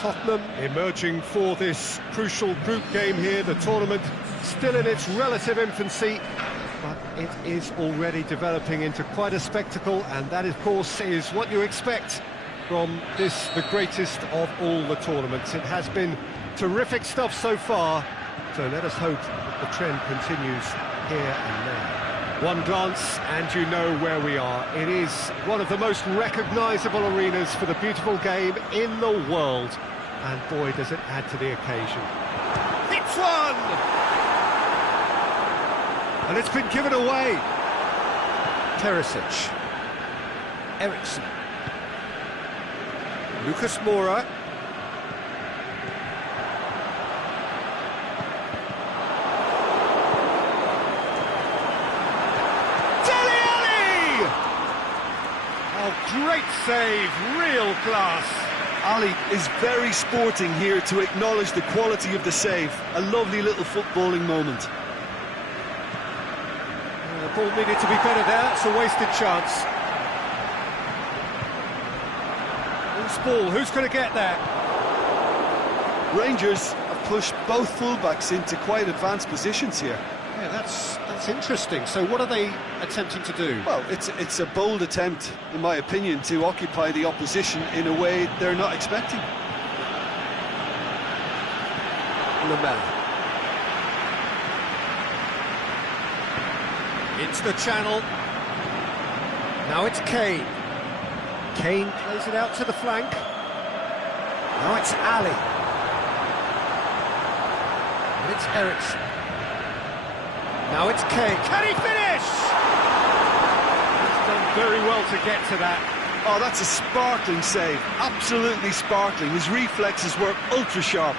Tottenham emerging for this crucial group game here. The tournament still in its relative infancy, but it is already developing into quite a spectacle, and that, of course, is what you expect from this, the greatest of all the tournaments. It has been terrific stuff so far, so let us hope that the trend continues here and now. One glance and you know where we are. It is one of the most recognisable arenas for the beautiful game in the world, and boy does it add to the occasion. Hits one! And it's been given away. Perisic. Eriksson. Lucas Moura. Great save, real class. Ali is very sporting here to acknowledge the quality of the save. A lovely little footballing moment. The ball needed to be better there, it's a wasted chance. Loose ball, who's going to get there? Rangers have pushed both fullbacks into quite advanced positions here. Yeah, that's interesting. So what are they attempting to do? Well, it's a bold attempt, in my opinion, to occupy the opposition in a way they're not expecting. Lamela. Into the channel. Now it's Kane. Kane plays it out to the flank. Now it's Ali. And it's Eriksson. Now it's Kane. Can he finish? He's done very well to get to that. Oh, that's a sparkling save. Absolutely sparkling. His reflexes were ultra sharp.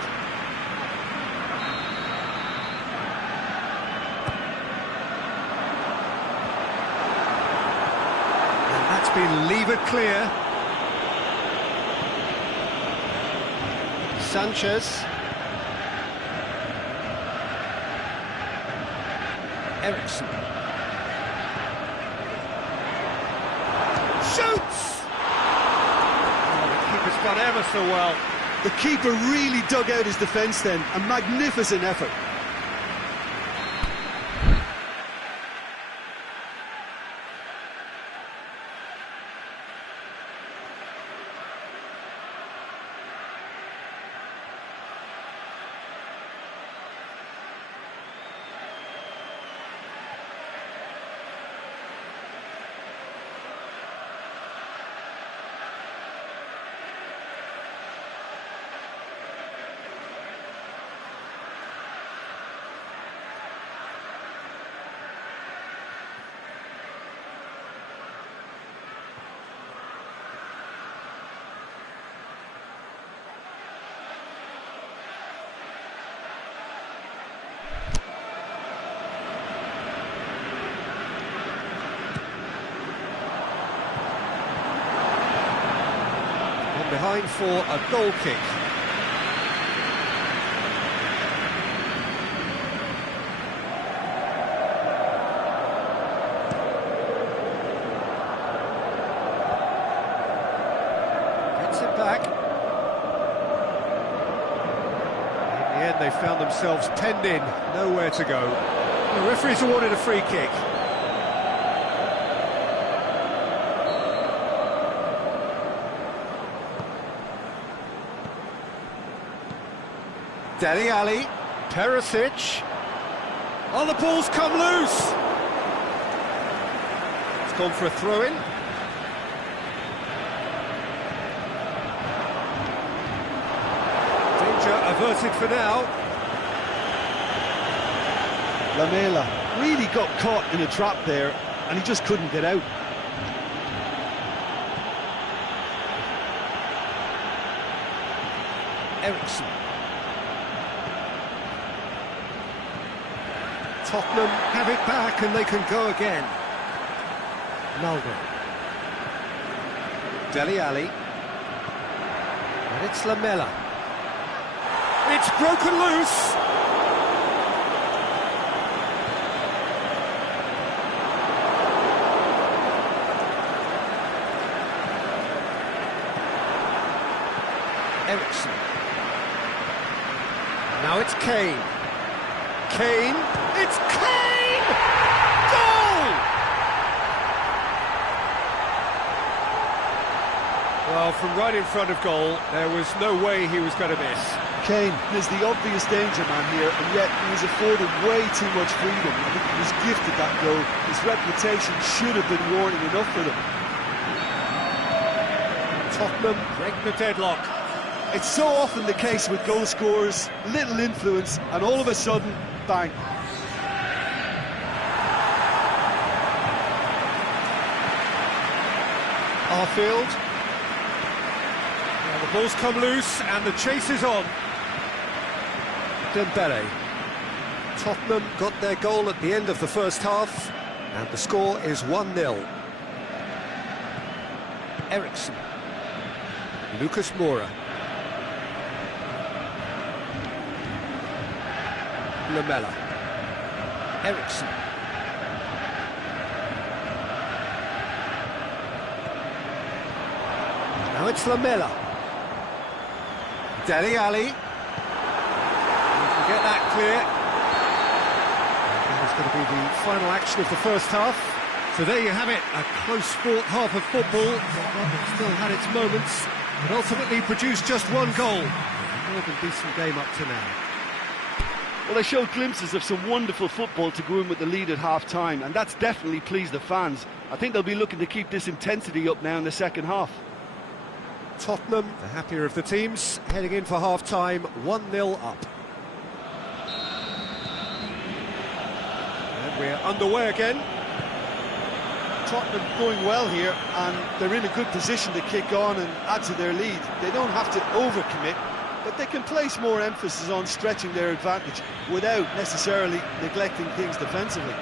And that's been levered clear. Sanchez. Eriksson. Shoots! Oh, the keeper's done ever so well. The keeper really dug out his defence then. A magnificent effort. Behind for a goal kick. Gets it back. In the end, they found themselves penned in, nowhere to go. The referee's awarded a free kick. Dele Alli, Perisic. Oh, the ball's come loose. It's gone for a throw-in. Danger averted for now. Lamela really got caught in a trap there, and he just couldn't get out. Eriksson. Tottenham have it back and they can go again. Maldo. Dele Alli. And it's Lamela. It's broken loose. Ericsson. Now it's Kane. Kane. It's Kane! Goal! Well, from right in front of goal, there was no way he was going to miss. Kane is the obvious danger man here, and yet he was afforded way too much freedom. I think he was gifted that goal. His reputation should have been warning enough for them. Tottenham break the deadlock. It's so often the case with goal scorers, little influence, and all of a sudden, bang. Arfield. Well, the ball's come loose and the chase is on. Dembele. Tottenham got their goal at the end of the first half, and the score is 1-0. Ericsson. Lucas Moura. Lamela. Ericsson. Now it's Lamela. Dele Alli. We can get that clear. That is going to be the final action of the first half. So there you have it, a close sport half of football. It still had its moments, but ultimately produced just one goal. More than decent game up to now. Well, they showed glimpses of some wonderful football to go in with the lead at half-time, and that's definitely pleased the fans. I think they'll be looking to keep this intensity up now in the second half. Tottenham, the happier of the teams, heading in for half-time, 1-0 up. And we're underway again. Tottenham going well here, and they're in a good position to kick on and add to their lead. They don't have to overcommit, but they can place more emphasis on stretching their advantage without necessarily neglecting things defensively.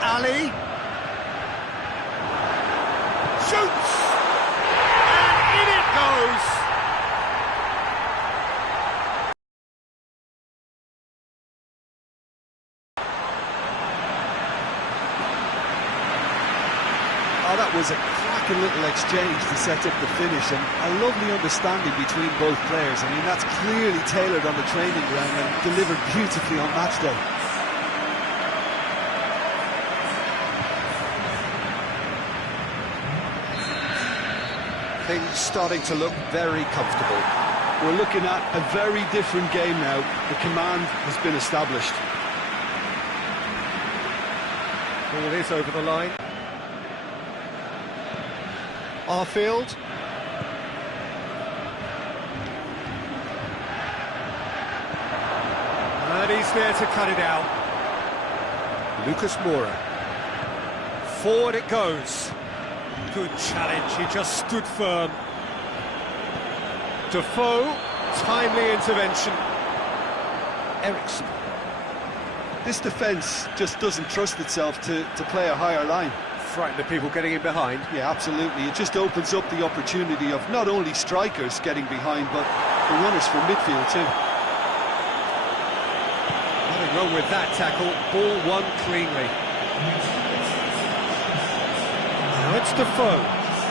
Ali shoots, and in it goes. Oh, that was a cracking little exchange to set up the finish, and a lovely understanding between both players. I mean, that's clearly tailored on the training ground and delivered beautifully on match day. Things starting to look very comfortable. We're looking at a very different game now. The command has been established. Ball is over the line. Arfield. And he's there to cut it out. Lucas Moura. Forward it goes. Good challenge, he just stood firm. Defoe, timely intervention. Ericsson. This defence just doesn't trust itself to play a higher line. Frightened of people getting in behind. Yeah, absolutely. It just opens up the opportunity of not only strikers getting behind, but the runners from midfield too. Nothing wrong with that tackle. Ball won cleanly. Now it's Defoe.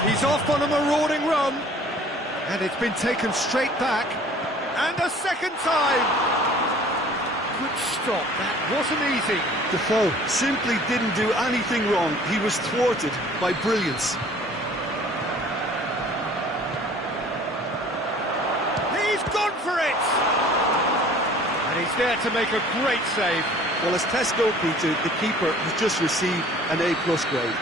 He's off on a marauding run. And it's been taken straight back. And a second time. Good stop. That wasn't easy. Defoe simply didn't do anything wrong. He was thwarted by brilliance. He's gone for it! And he's there to make a great save. Well, as tests go, Peter, the keeper has just received an A+ grade.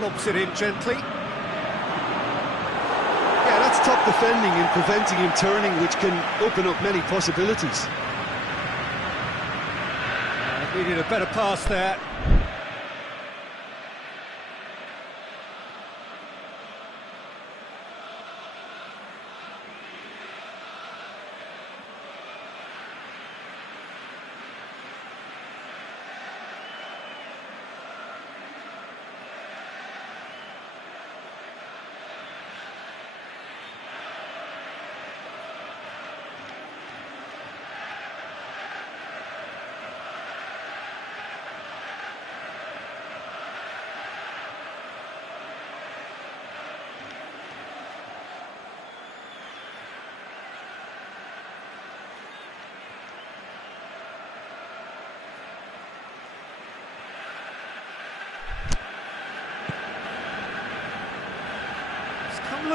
Lobs it in gently. Yeah, that's top defending and preventing him turning, which can open up many possibilities. Needed a better pass there.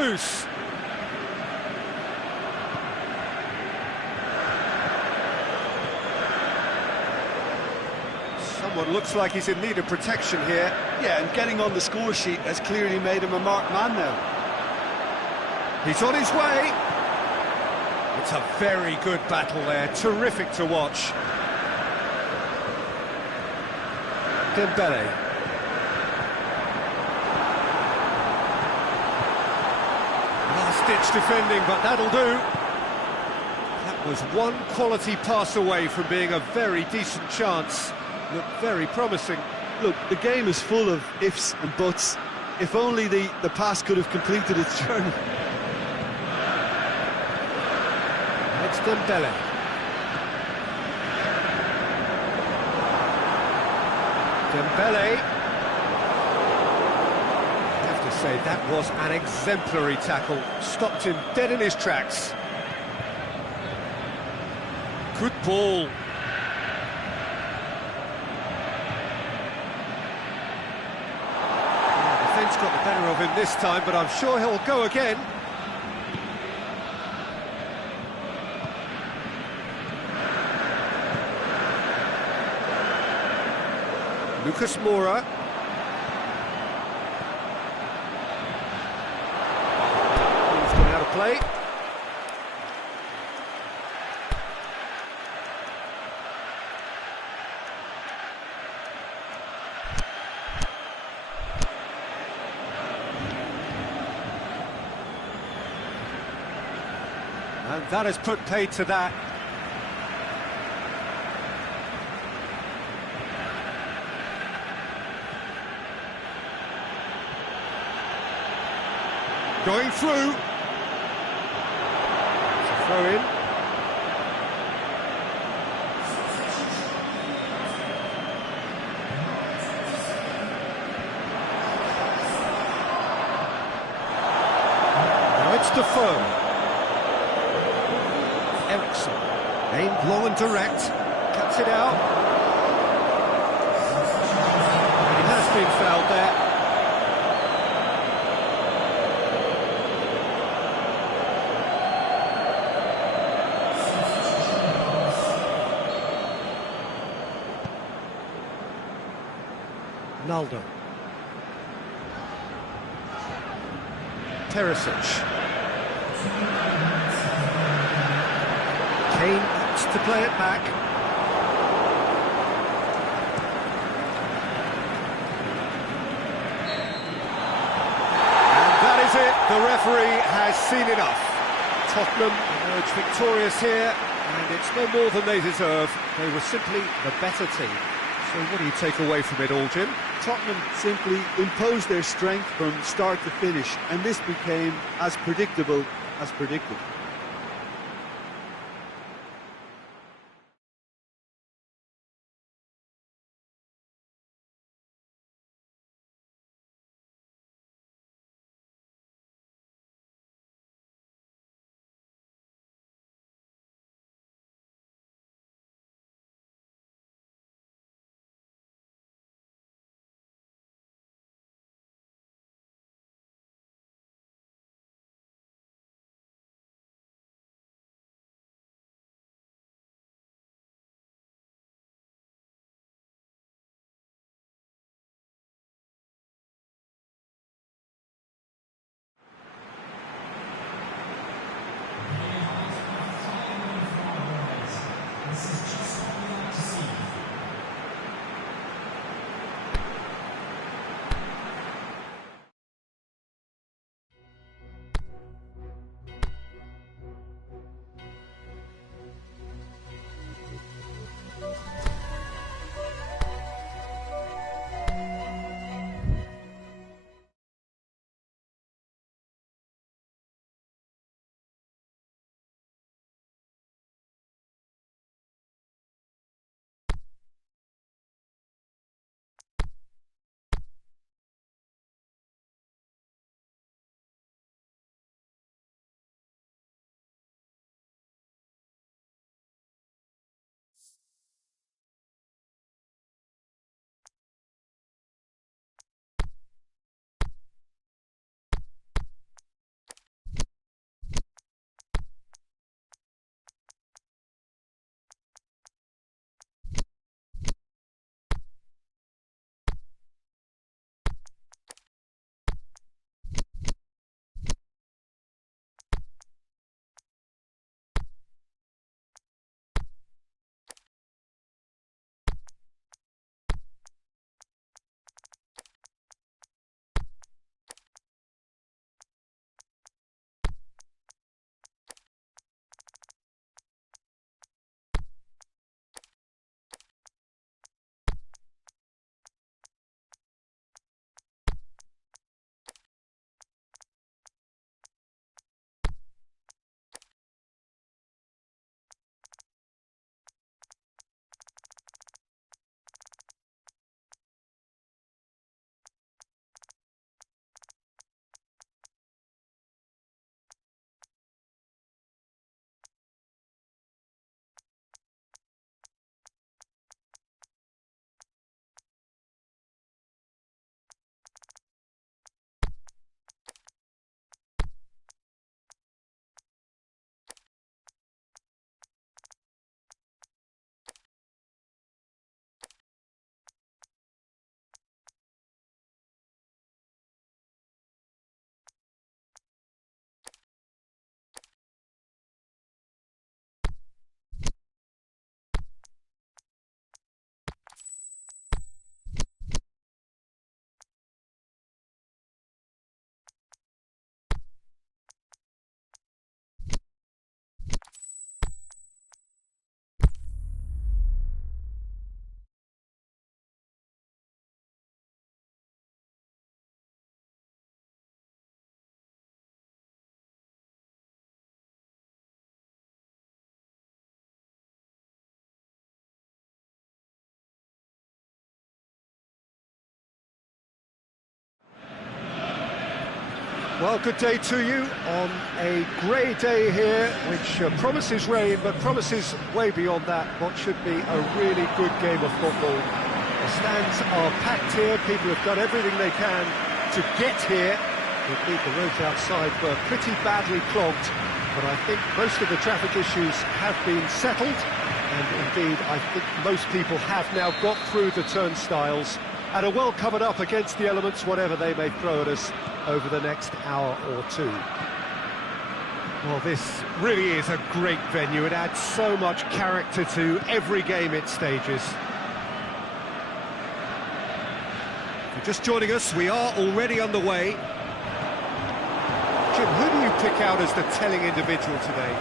loose. Someone looks like he's in need of protection here. Yeah, and getting on the score sheet has clearly made him a marked man now. He's on his way. It's a very good battle there, terrific to watch. Dembele. Last-ditch defending, but that'll do. That was one quality pass away from being a very decent chance. Looked very promising. Look, the game is full of ifs and buts. If only the pass could have completed its journey. It's Dembele. Dembele. I have to say, that was an exemplary tackle. Stopped him dead in his tracks. Good ball. Defence got the better of him this time, but I'm sure he'll go again. Lucas Moura. He's gone out of play. And that has put paid to that. Going through. It's a throw in. Now it's Defoe. Ericsson, aimed long and direct, cuts it out. He has been fouled there. Naldo. Perisic. Kane opts to play it back. And that is it. The referee has seen enough. Tottenham emerge victorious here, and it's no more than they deserve. They were simply the better team. So what do you take away from it all, Jim? Tottenham simply imposed their strength from start to finish, and this became as predictable as predicted. Well, good day to you on a grey day here, which promises rain, but promises way beyond that what should be a really good game of football. The stands are packed here, people have done everything they can to get here. Indeed, the roads outside were pretty badly clogged, but I think most of the traffic issues have been settled, and indeed, I think most people have now got through the turnstiles and are well covered up against the elements, whatever they may throw at us over the next hour or two. Well, this really is a great venue. It adds so much character to every game it stages. If you're just joining us, we are already underway. Jim, who do you pick out as the telling individual today?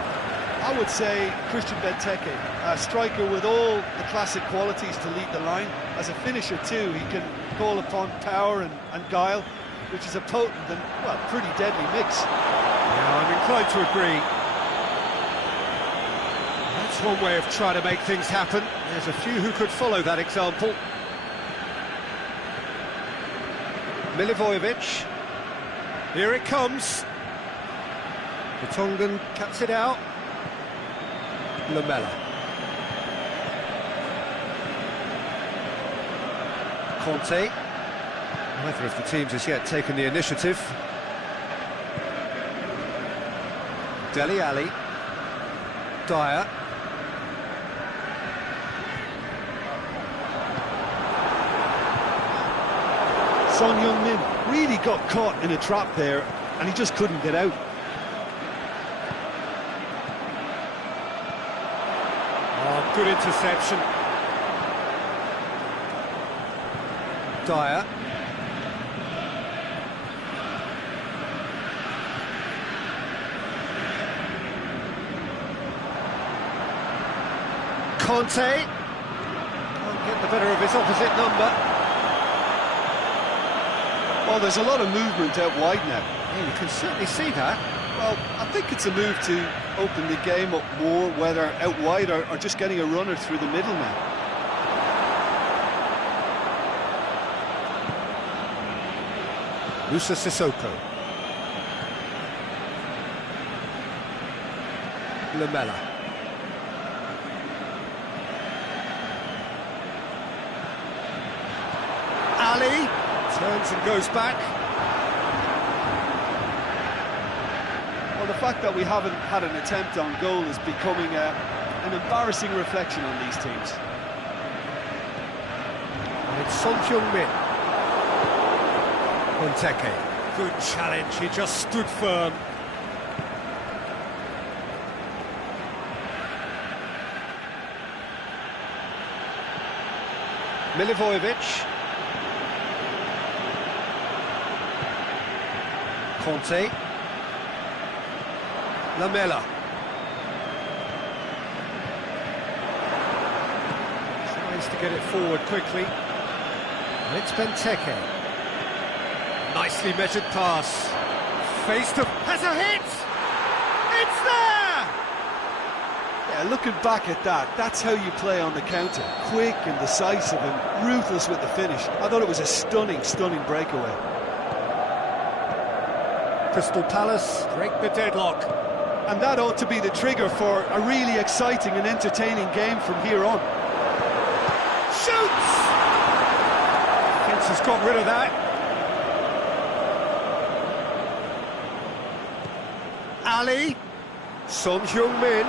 I would say Christian Benteke, a striker with all the classic qualities to lead the line. As a finisher too, he can call upon power and guile, which is a potent and, well, pretty deadly mix. Yeah, I'm inclined to agree. That's one way of trying to make things happen. There's a few who could follow that example. Milivojevic. Here it comes. The Tongan cuts it out. Lamela. Conte. Neither of the teams has yet taken the initiative. Dele Alli. Dyer. Son Heung-min really got caught in a trap there, and he just couldn't get out. Oh, good interception. Dyer. Conte can't get the better of his opposite number. Well, there's a lot of movement out wide now. Yeah, you can certainly see that. Well, I think it's a move to open the game up more, whether out wide or just getting a runner through the middle now. Moussa Sissoko. Lamela. Ali turns and goes back. Well, the fact that we haven't had an attempt on goal is becoming an embarrassing reflection on these teams. And it's Son Heung-min. Benteke. Good challenge, he just stood firm. Milivojevic. Conte. Lamela. Tries to get it forward quickly. And it's Benteke. Nicely measured pass. Face to... has a hit! It's there! Yeah, looking back at that, that's how you play on the counter. Quick and decisive and ruthless with the finish. I thought it was a stunning, stunning breakaway. Crystal Palace break the deadlock. And that ought to be the trigger for a really exciting and entertaining game from here on. Shoots! Fence has got rid of that. Ali. Son Heung-min.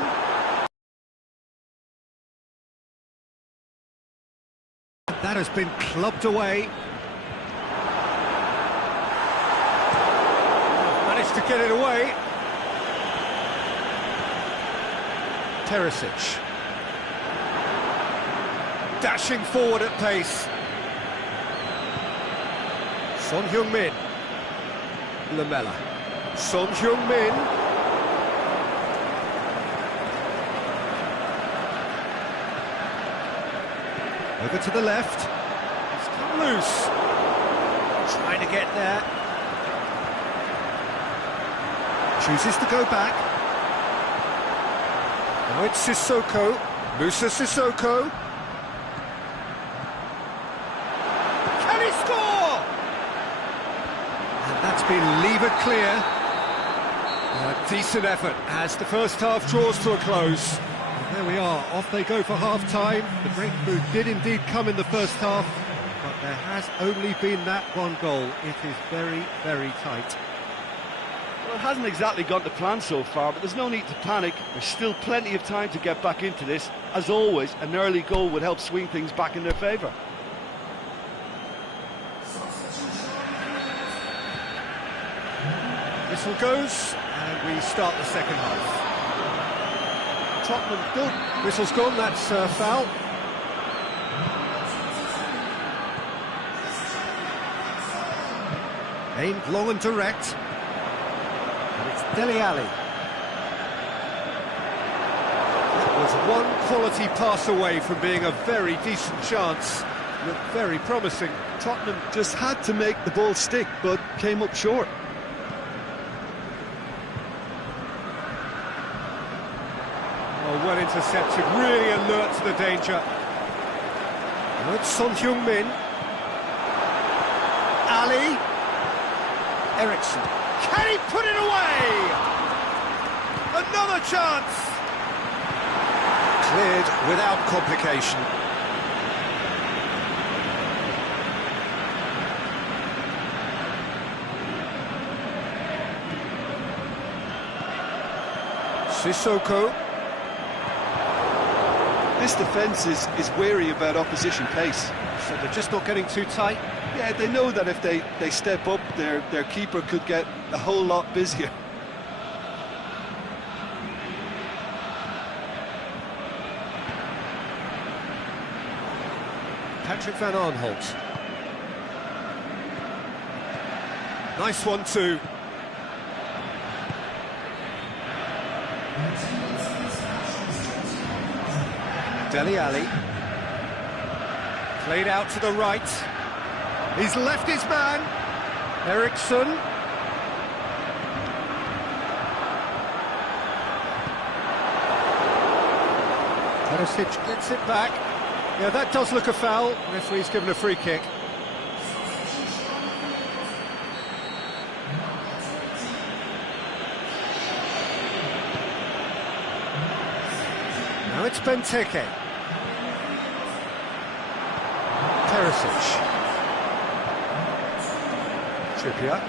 That has been clubbed away. Managed to get it away. Teresic. Dashing forward at pace. Son Heung-min. Lamela. Son Heung-min. Over to the left. It's come loose. Trying to get there. Chooses to go back. Now it's Sissoko. Moussa Sissoko. Can he score? And that's been levered clear. A decent effort as the first half draws to a close. And there we are, off they go for half-time. The breakthrough did indeed come in the first half, but there has only been that one goal. It is very, very tight. Well, it hasn't exactly gone to plan so far, but there's no need to panic. There's still plenty of time to get back into this. As always, an early goal would help swing things back in their favour. Whistle goes, and we start the second half. Tottenham good. Whistle's gone, that's foul. Aimed long and direct. And it's Dele Alli. That was one quality pass away from being a very decent chance. Looked very promising. Tottenham just had to make the ball stick, but came up short. Oh, well intercepted, really alert to the danger. Now it's Son Heung-min. Ali. Eriksson. Can he put it away? Another chance! Cleared without complication. Sissoko. This defence is wary about opposition pace. So they're just not getting too tight. Yeah, they know that if they step up, their keeper could get a whole lot busier. Patrick van Aanholt. Nice one too. Dele Alli. Played out to the right. He's left his man. Eriksson. Perisic gets it back. Yeah, that does look a foul. Referee's given a free kick. Now it's Benteke. Perisic. Trippier.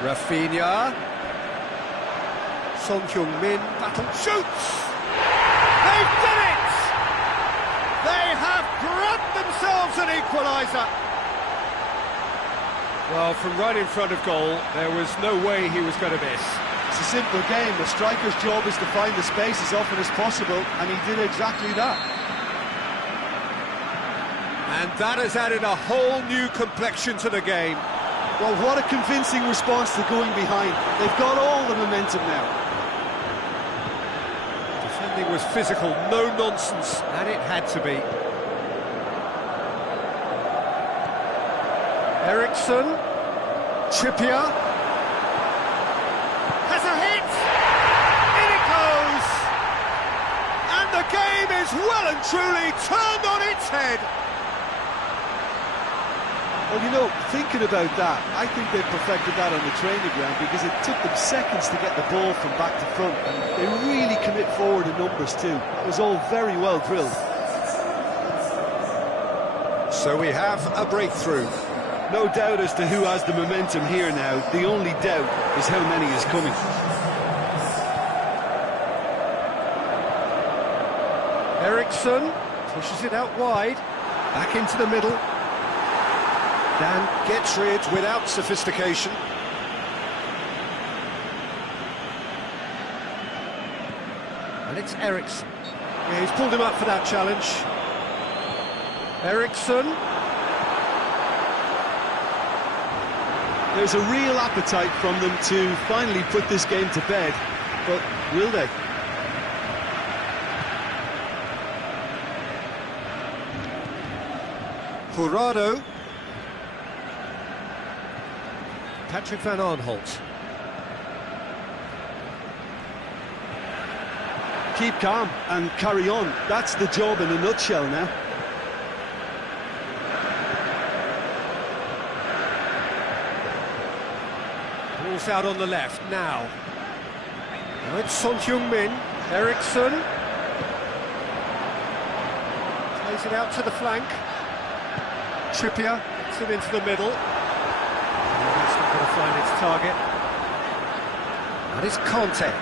Rafinha. Son Heung-min. Battle shoots! They've done it! They have grabbed themselves an equaliser. Well, from right in front of goal, there was no way he was going to miss. It's a simple game. The striker's job is to find the space as often as possible, and he did exactly that. And that has added a whole new complexion to the game. Well, what a convincing response to going behind. They've got all the momentum now. Defending was physical, no nonsense, and it had to be. Eriksson. Trippier. Has a hit! In it goes! And the game is well and truly turned on its head. Well, you know, thinking about that, I think they've perfected that on the training ground because it took them seconds to get the ball from back to front, and they really commit forward in numbers too. It was all very well drilled. So we have a breakthrough. No doubt as to who has the momentum here now. The only doubt is how many is coming. Eriksson pushes it out wide, back into the middle. Dan gets rid without sophistication. And it's Eriksson. Yeah, he's pulled him up for that challenge. Eriksson. There's a real appetite from them to finally put this game to bed, but will they? Jurado. Patrick van Aanholt. Keep calm and carry on. That's the job in a nutshell now. works out on the left now. Now it's Son Heung-min, Eriksson. Plays it out to the flank. Trippier gets it into the middle. That's not going to find its target. That is Conte.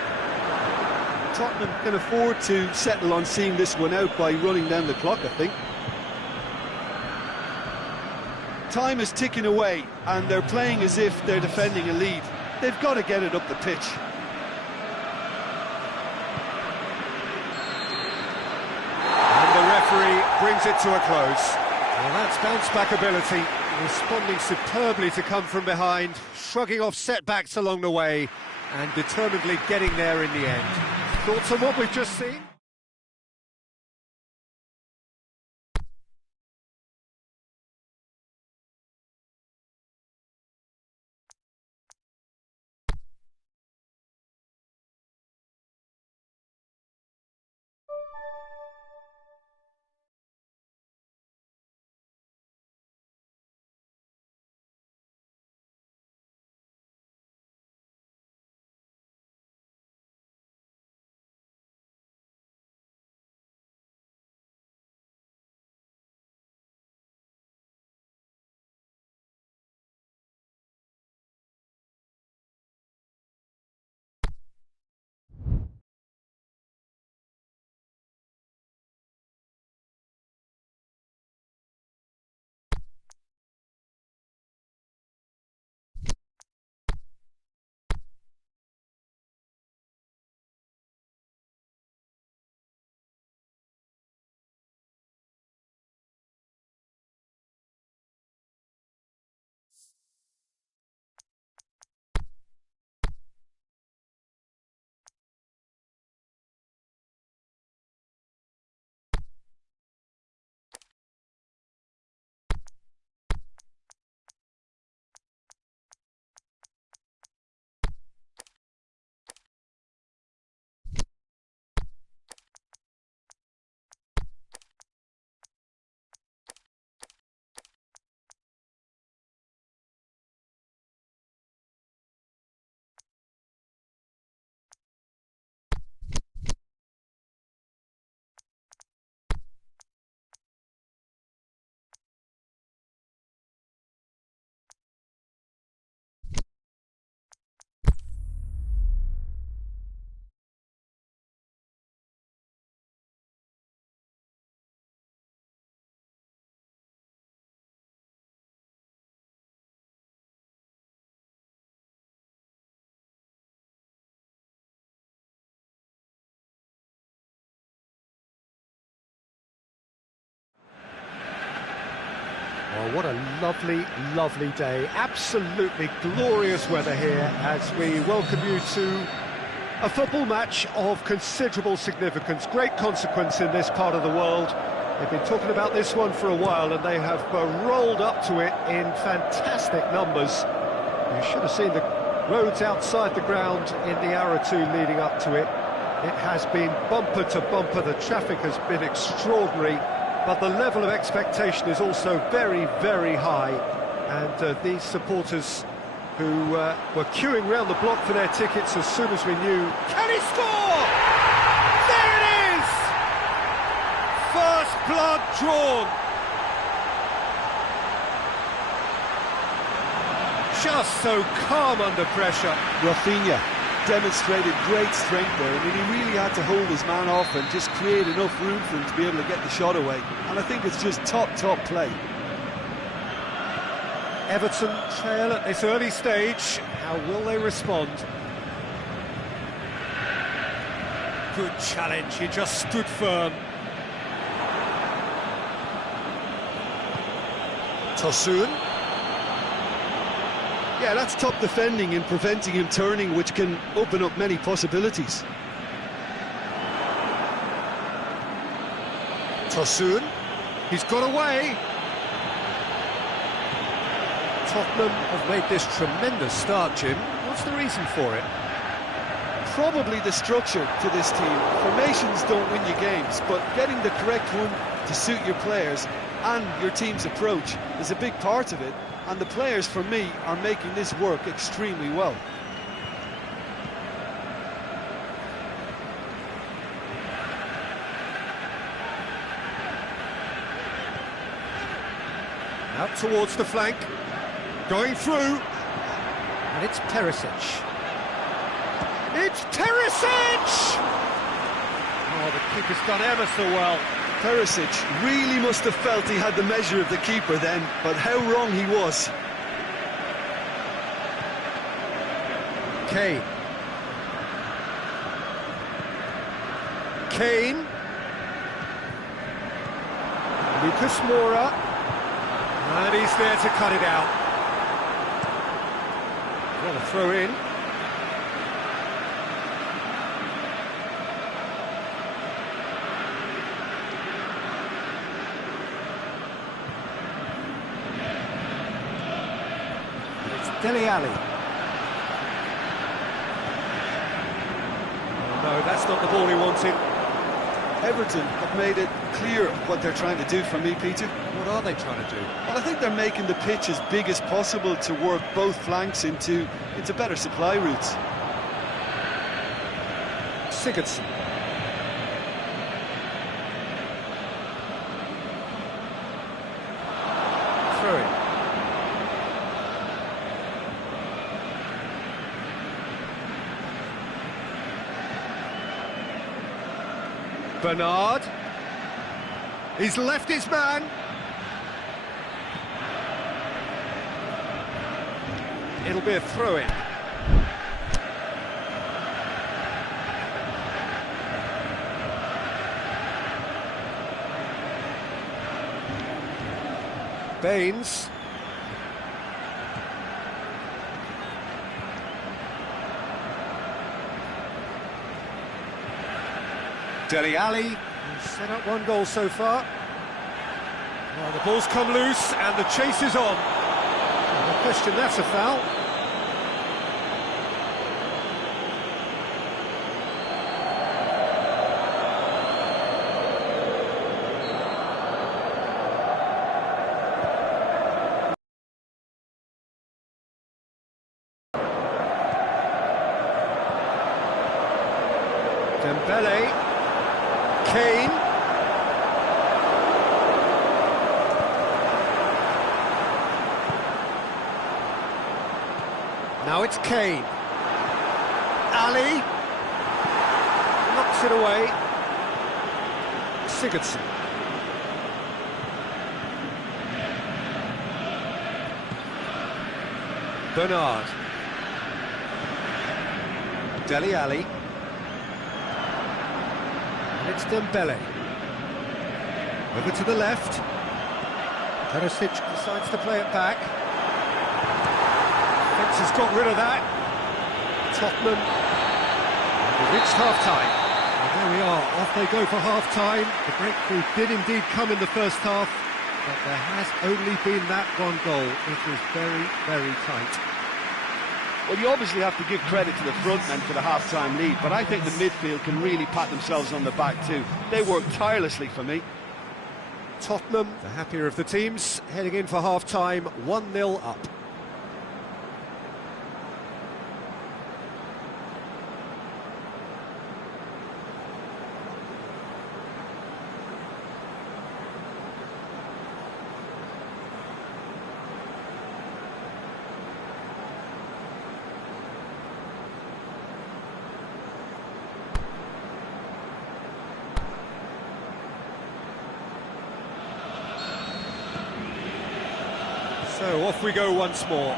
Tottenham can afford to settle on seeing this one out by running down the clock, I think. Time is ticking away, and they're playing as if they're defending a lead. They've got to get it up the pitch. And the referee brings it to a close. Well, that's bounce-back ability, responding superbly to come from behind, shrugging off setbacks along the way, and determinedly getting there in the end. Thoughts on what we've just seen? Well, what a lovely, lovely day. Absolutely glorious weather here as we welcome you to a football match of considerable significance, great consequence in this part of the world. They've been talking about this one for a while and they have rolled up to it in fantastic numbers. You should have seen the roads outside the ground in the hour or two leading up to it. It has been bumper to bumper, the traffic has been extraordinary. But the level of expectation is also very, very high. And these supporters who were queuing round the block for their tickets as soon as we knew... Can he score? There it is! First blood drawn. Just so calm under pressure. Rafinha demonstrated great strength there. I mean, he really had to hold his man off and just create enough room for him to be able to get the shot away. And I think it's just top play. Everton trail at this early stage. How will they respond? Good challenge, he just stood firm. Tosun. Yeah, that's top defending and preventing him turning, which can open up many possibilities. Tosun. He's got away. Tottenham have made this tremendous start, Jim. What's the reason for it? Probably the structure to this team. Formations don't win you games, but getting the correct one to suit your players and your team's approach is a big part of it. And the players, for me, are making this work extremely well. Out towards the flank. Going through. And it's Perisic. It's Perisic! Oh, the keeper's done ever so well. Perisic really must have felt he had the measure of the keeper then, but how wrong he was. Kane. Kane. Lucas Moura. And he's there to cut it out. Well, a throw in. Dele Alli. Oh, no, that's not the ball he wanted. Everton have made it clear what they're trying to do for me, Peter. What are they trying to do? Well, I think they're making the pitch as big as possible to work both flanks into better supply routes. Sigurdsson. Throw it. Bernard. He's left his man. It'll be a throw-in. Baines. Dele Alli. He's set up one goal so far. Well, the ball's come loose and the chase is on. No question, that's a foul. Dembele. Kane. Now it's Kane. Ali. Knocks it away. Sigurdsson. Bernard. Dele Alli. And it's Dembele. Over to the left. Perisic decides to play it back. Fence has got rid of that. Tottenham. We've reached half-time. And there we are, off they go for half-time. The breakthrough did indeed come in the first half, but there has only been that one goal. It was very, very tight. Well, you obviously have to give credit to the front men for the half-time lead, but I think the midfield can really pat themselves on the back too. They worked tirelessly for me. Tottenham, the happier of the teams, heading in for half-time, 1-0 up. So off we go once more.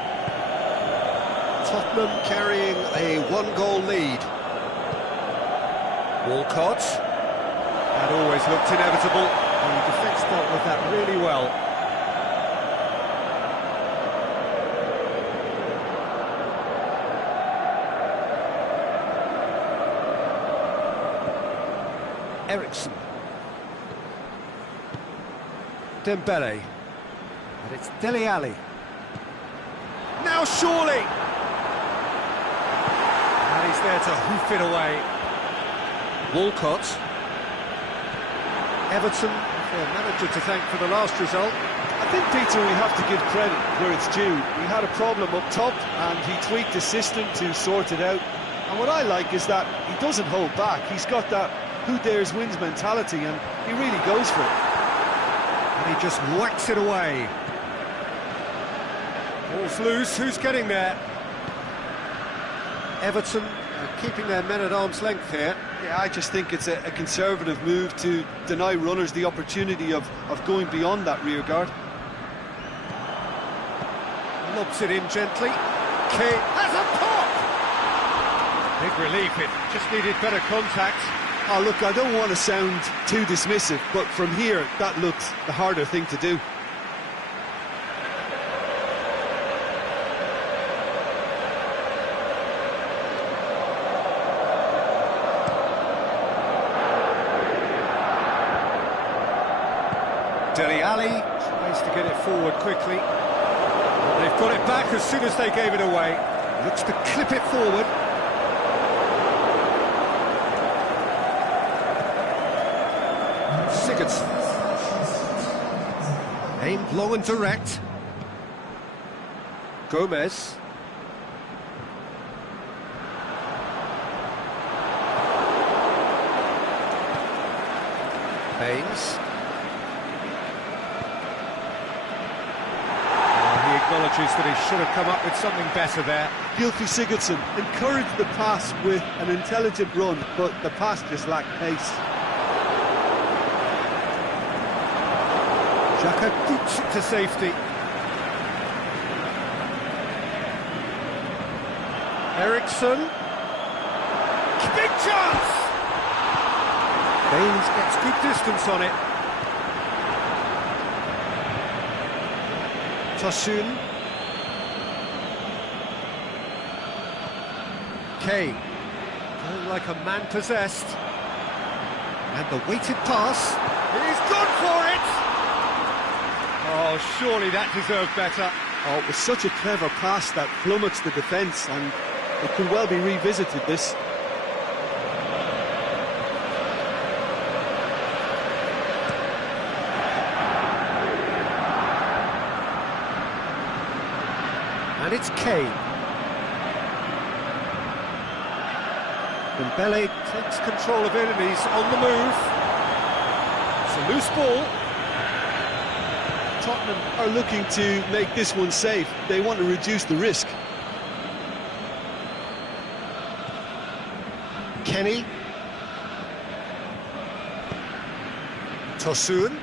Tottenham carrying a one-goal lead. Walcott. That always looked inevitable. And the defence dealt with that really well. Eriksson. Dembele. And it's Dele Alli. Now surely! And he's there to hoof it away. Walcott. Everton, their manager to thank for the last result. I think, Peter, we have to give credit where it's due. We had a problem up top and he tweaked the system to sort it out. And what I like is that he doesn't hold back. He's got that who dares wins mentality and he really goes for it. And he just whacks it away. Ball's loose, who's getting there? Everton are keeping their men at arm's length here. Yeah, I just think it's a conservative move to deny runners the opportunity of going beyond that rear guard. Lobs it in gently. Kane has a pop! Big relief, it just needed better contact. Oh, look, I don't want to sound too dismissive, but from here, that looked the harder thing to do. Dele Alli tries to get it forward quickly. They've got it back as soon as they gave it away. Looks to clip it forward. Sigurdsson. Aimed long and direct. Gomez. Baines. Acknowledges that he should have come up with something better there. Gylfi Sigurdsson encouraged the pass with an intelligent run, but the pass just lacked pace. Xhaka boots it to safety. Eriksson. Big chance! Baines gets good distance on it. Tosun. Kane. Going like a man possessed. And the weighted pass. He's gone for it! Oh, surely that deserved better. Oh, it was such a clever pass that flummoxed the defence, and it could well be revisited, this. And it's Kane. Dembele takes control of it and he's on the move. It's a loose ball. Tottenham are looking to make this one safe. They want to reduce the risk. Kenny. Tosun.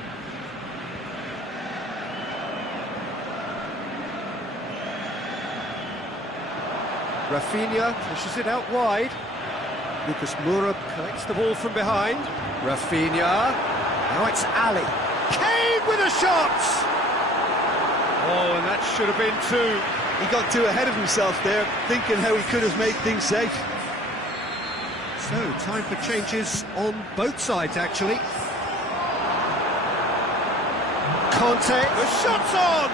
Rafinha pushes it out wide. Lucas Moura collects the ball from behind. Rafinha. Now it's Ali. Kane with a shot! Oh, and that should have been two. He got too ahead of himself there, thinking how he could have made things safe. So, time for changes on both sides, actually. Conte, the shot's on!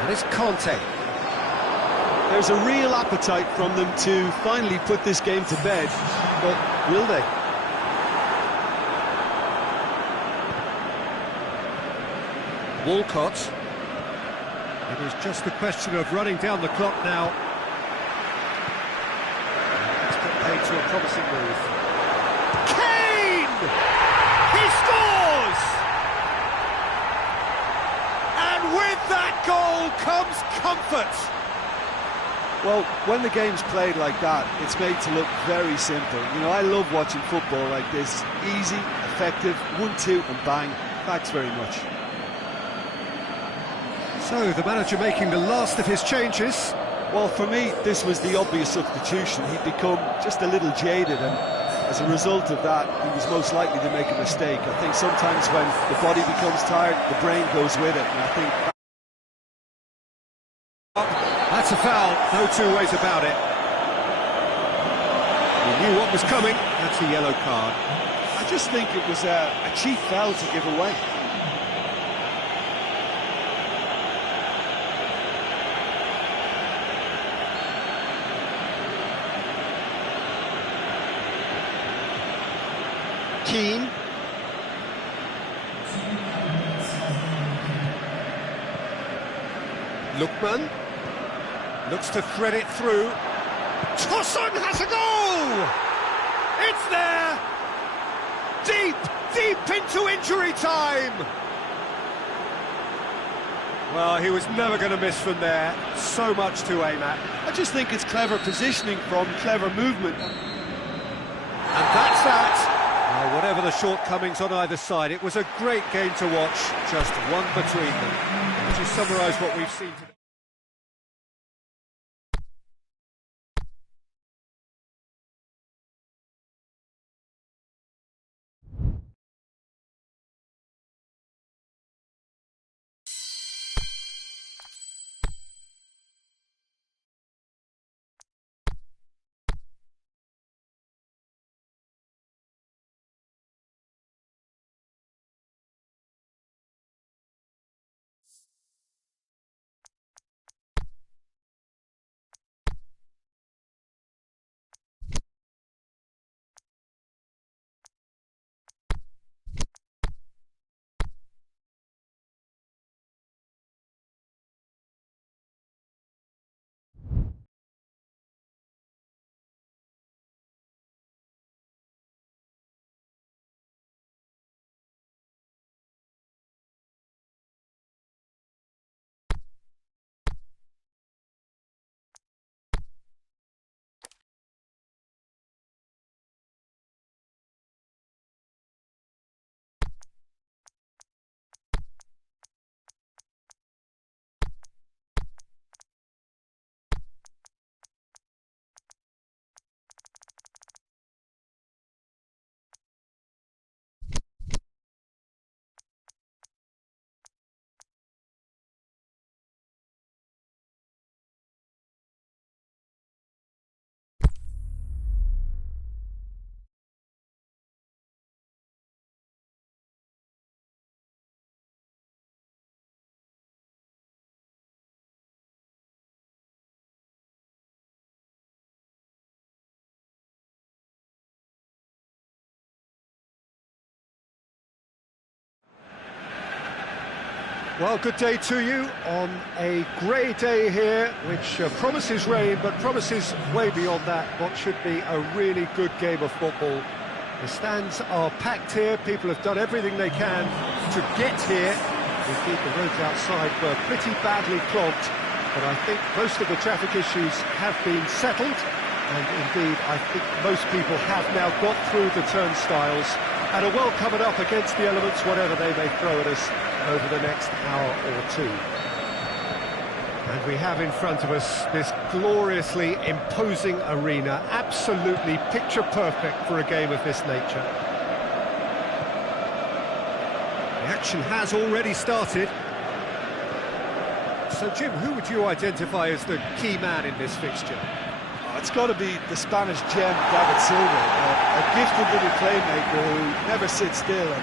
And it's Conte. There's a real appetite from them to finally put this game to bed, but will they? Walcott. It is just a question of running down the clock now. Let's get paid to a promising move. Kane! He scores! And with that goal comes comfort. Well, when the game's played like that, it's made to look very simple. You know, I love watching football like this. Easy, effective, 1-2 and bang. Thanks very much. So, the manager making the last of his changes. Well, for me, this was the obvious substitution. He'd become just a little jaded, and as a result of that, he was most likely to make a mistake. I think sometimes when the body becomes tired, the brain goes with it, and I think... That's a foul, no two ways about it. He knew what was coming, that's a yellow card. I just think it was a cheap foul to give away. Keane. Lookman looks to thread it through. Tosun has a goal! It's there! Deep into injury time! Well, he was never going to miss from there. So much to aim at. I just think it's clever positioning from clever movement. And that's that. Whatever the shortcomings on either side, it was a great game to watch, just one between them. Would you summarise what we've seen today? Well, good day to you on a grey day here, which promises rain, but promises way beyond that what should be a really good game of football. The stands are packed here, people have done everything they can to get here. Indeed, the roads outside were pretty badly clogged, but I think most of the traffic issues have been settled, and indeed, I think most people have now got through the turnstiles and are well covered up against the elements, whatever they may throw at us over the next hour or two. And we have in front of us this gloriously imposing arena, absolutely picture perfect for a game of this nature. The action has already started. So Jim, who would you identify as the key man in this fixture? It's got to be the Spanish gem, David Silva, a gifted little playmaker who never sits still and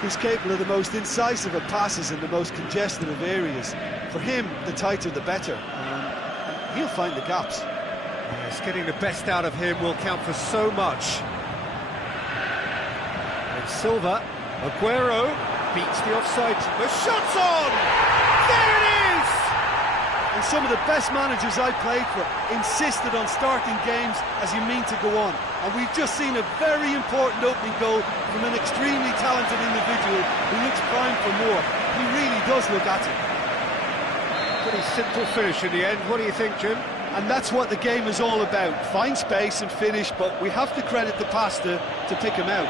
who's capable of the most incisive of passes in the most congested of areas. For him, the tighter the better, and he'll find the gaps. Yes, getting the best out of him will count for so much. And Silva, Aguero, beats the offside, the shot's on! There it is! And some of the best managers I played for insisted on starting games as you mean to go on. And we've just seen a very important opening goal from an extremely talented individual who looks primed for more. He really does look at it. Pretty simple finish in the end. What do you think, Jim? And that's what the game is all about. Find space and finish, but we have to credit the Pasta to pick him out.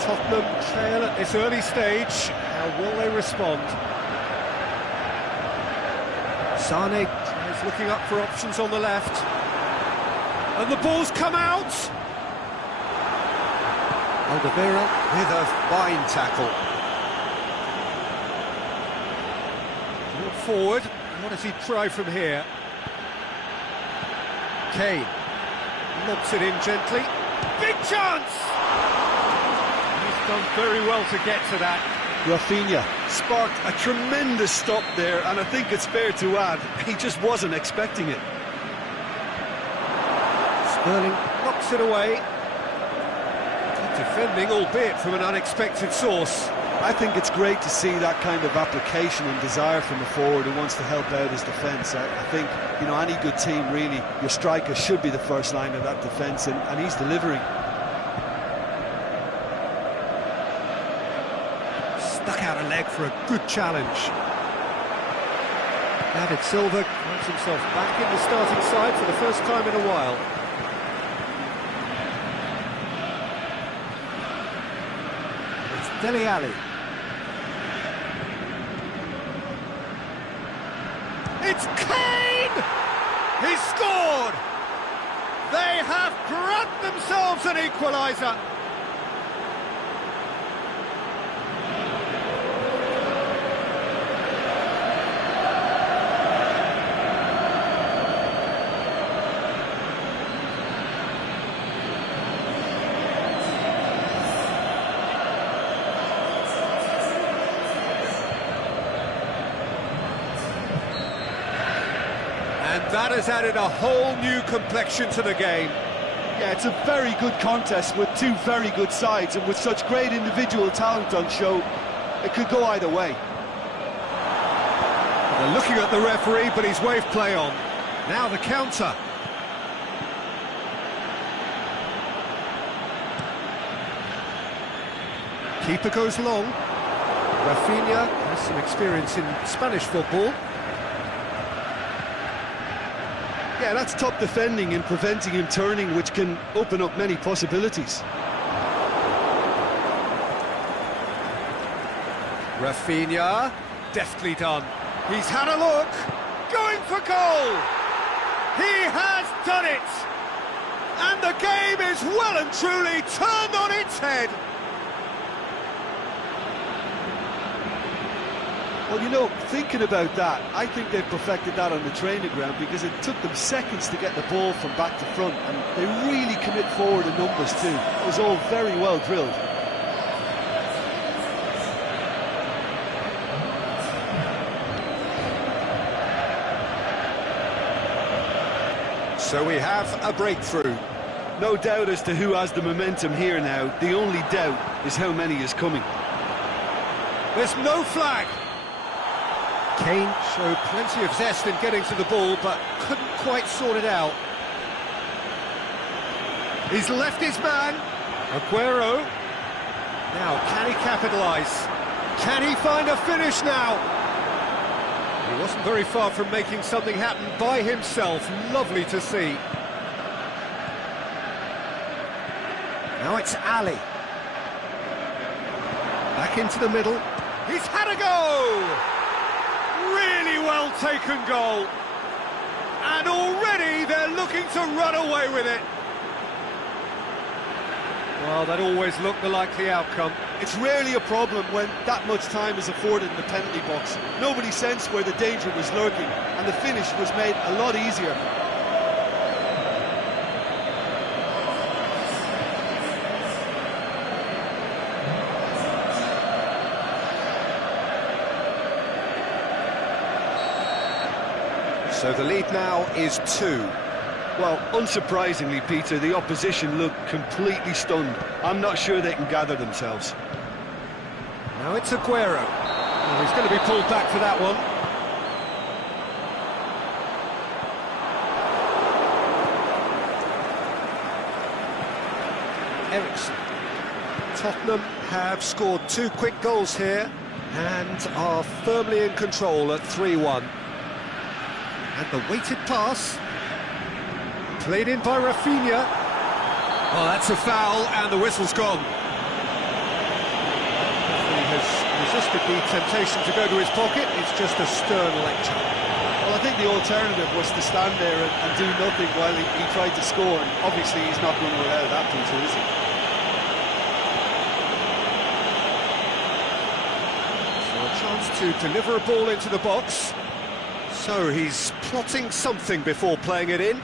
Tottenham trail at this early stage. How will they respond? Sane is looking up for options on the left. And the ball's come out! Alderweireld with a fine tackle. Look forward. What does he try from here? Kane lobs it in gently. Big chance! He's done very well to get to that. Rafinha sparked a tremendous stop there, and I think it's fair to add, he just wasn't expecting it. Sterling knocks it away. Good defending, albeit from an unexpected source. I think it's great to see that kind of application and desire from a forward who wants to help out his defence. I think, you know, any good team, really, your striker should be the first line of that defence, and he's delivering. Stuck out a leg for a good challenge. David Silva finds himself back in the starting side for the first time in a while. It's Dele Alli. It's Kane! He's scored! They have grabbed themselves an equaliser. That has added a whole new complexion to the game. Yeah, it's a very good contest with two very good sides, and with such great individual talent on show, it could go either way. They're looking at the referee, but he's waved play on. Now the counter. Keeper goes long. Rafinha has some experience in Spanish football. Yeah, that's top defending and preventing him turning, which can open up many possibilities. Rafinha, deftly done. He's had a look, going for goal! He has done it! And the game is well and truly turned on its head! Well, you know, thinking about that, I think they've perfected that on the training ground, because it took them seconds to get the ball from back to front, and they really commit forward in numbers too. It was all very well drilled. So we have a breakthrough. No doubt as to who has the momentum here now. The only doubt is how many is coming. There's no flag. Kane showed plenty of zest in getting to the ball, but couldn't quite sort it out. He's left his man. Aguero. Now, can he capitalise? Can he find a finish now? He wasn't very far from making something happen by himself. Lovely to see. Now it's Ali. Back into the middle. He's had a go! Really well taken goal. And already they're looking to run away with it. Well, that always looked the likely outcome. It's rarely a problem when that much time is afforded in the penalty box. Nobody sensed where the danger was lurking, and the finish was made a lot easier. So the lead now is 2. Well, unsurprisingly, Peter, the opposition look completely stunned. I'm not sure they can gather themselves. Now it's Aguero. Oh, he's going to be pulled back for that one. Ericsson. Tottenham have scored 2 quick goals here and are firmly in control at 3-1. And the weighted pass, played in by Rafinha. Oh, that's a foul, and the whistle's gone. He has resisted the temptation to go to his pocket. It's just a stern lecture. Well, I think the alternative was to stand there and do nothing while he tried to score, and obviously he's not going to allow that, Peter, is he? So a chance to deliver a ball into the box. So he's plotting something before playing it in.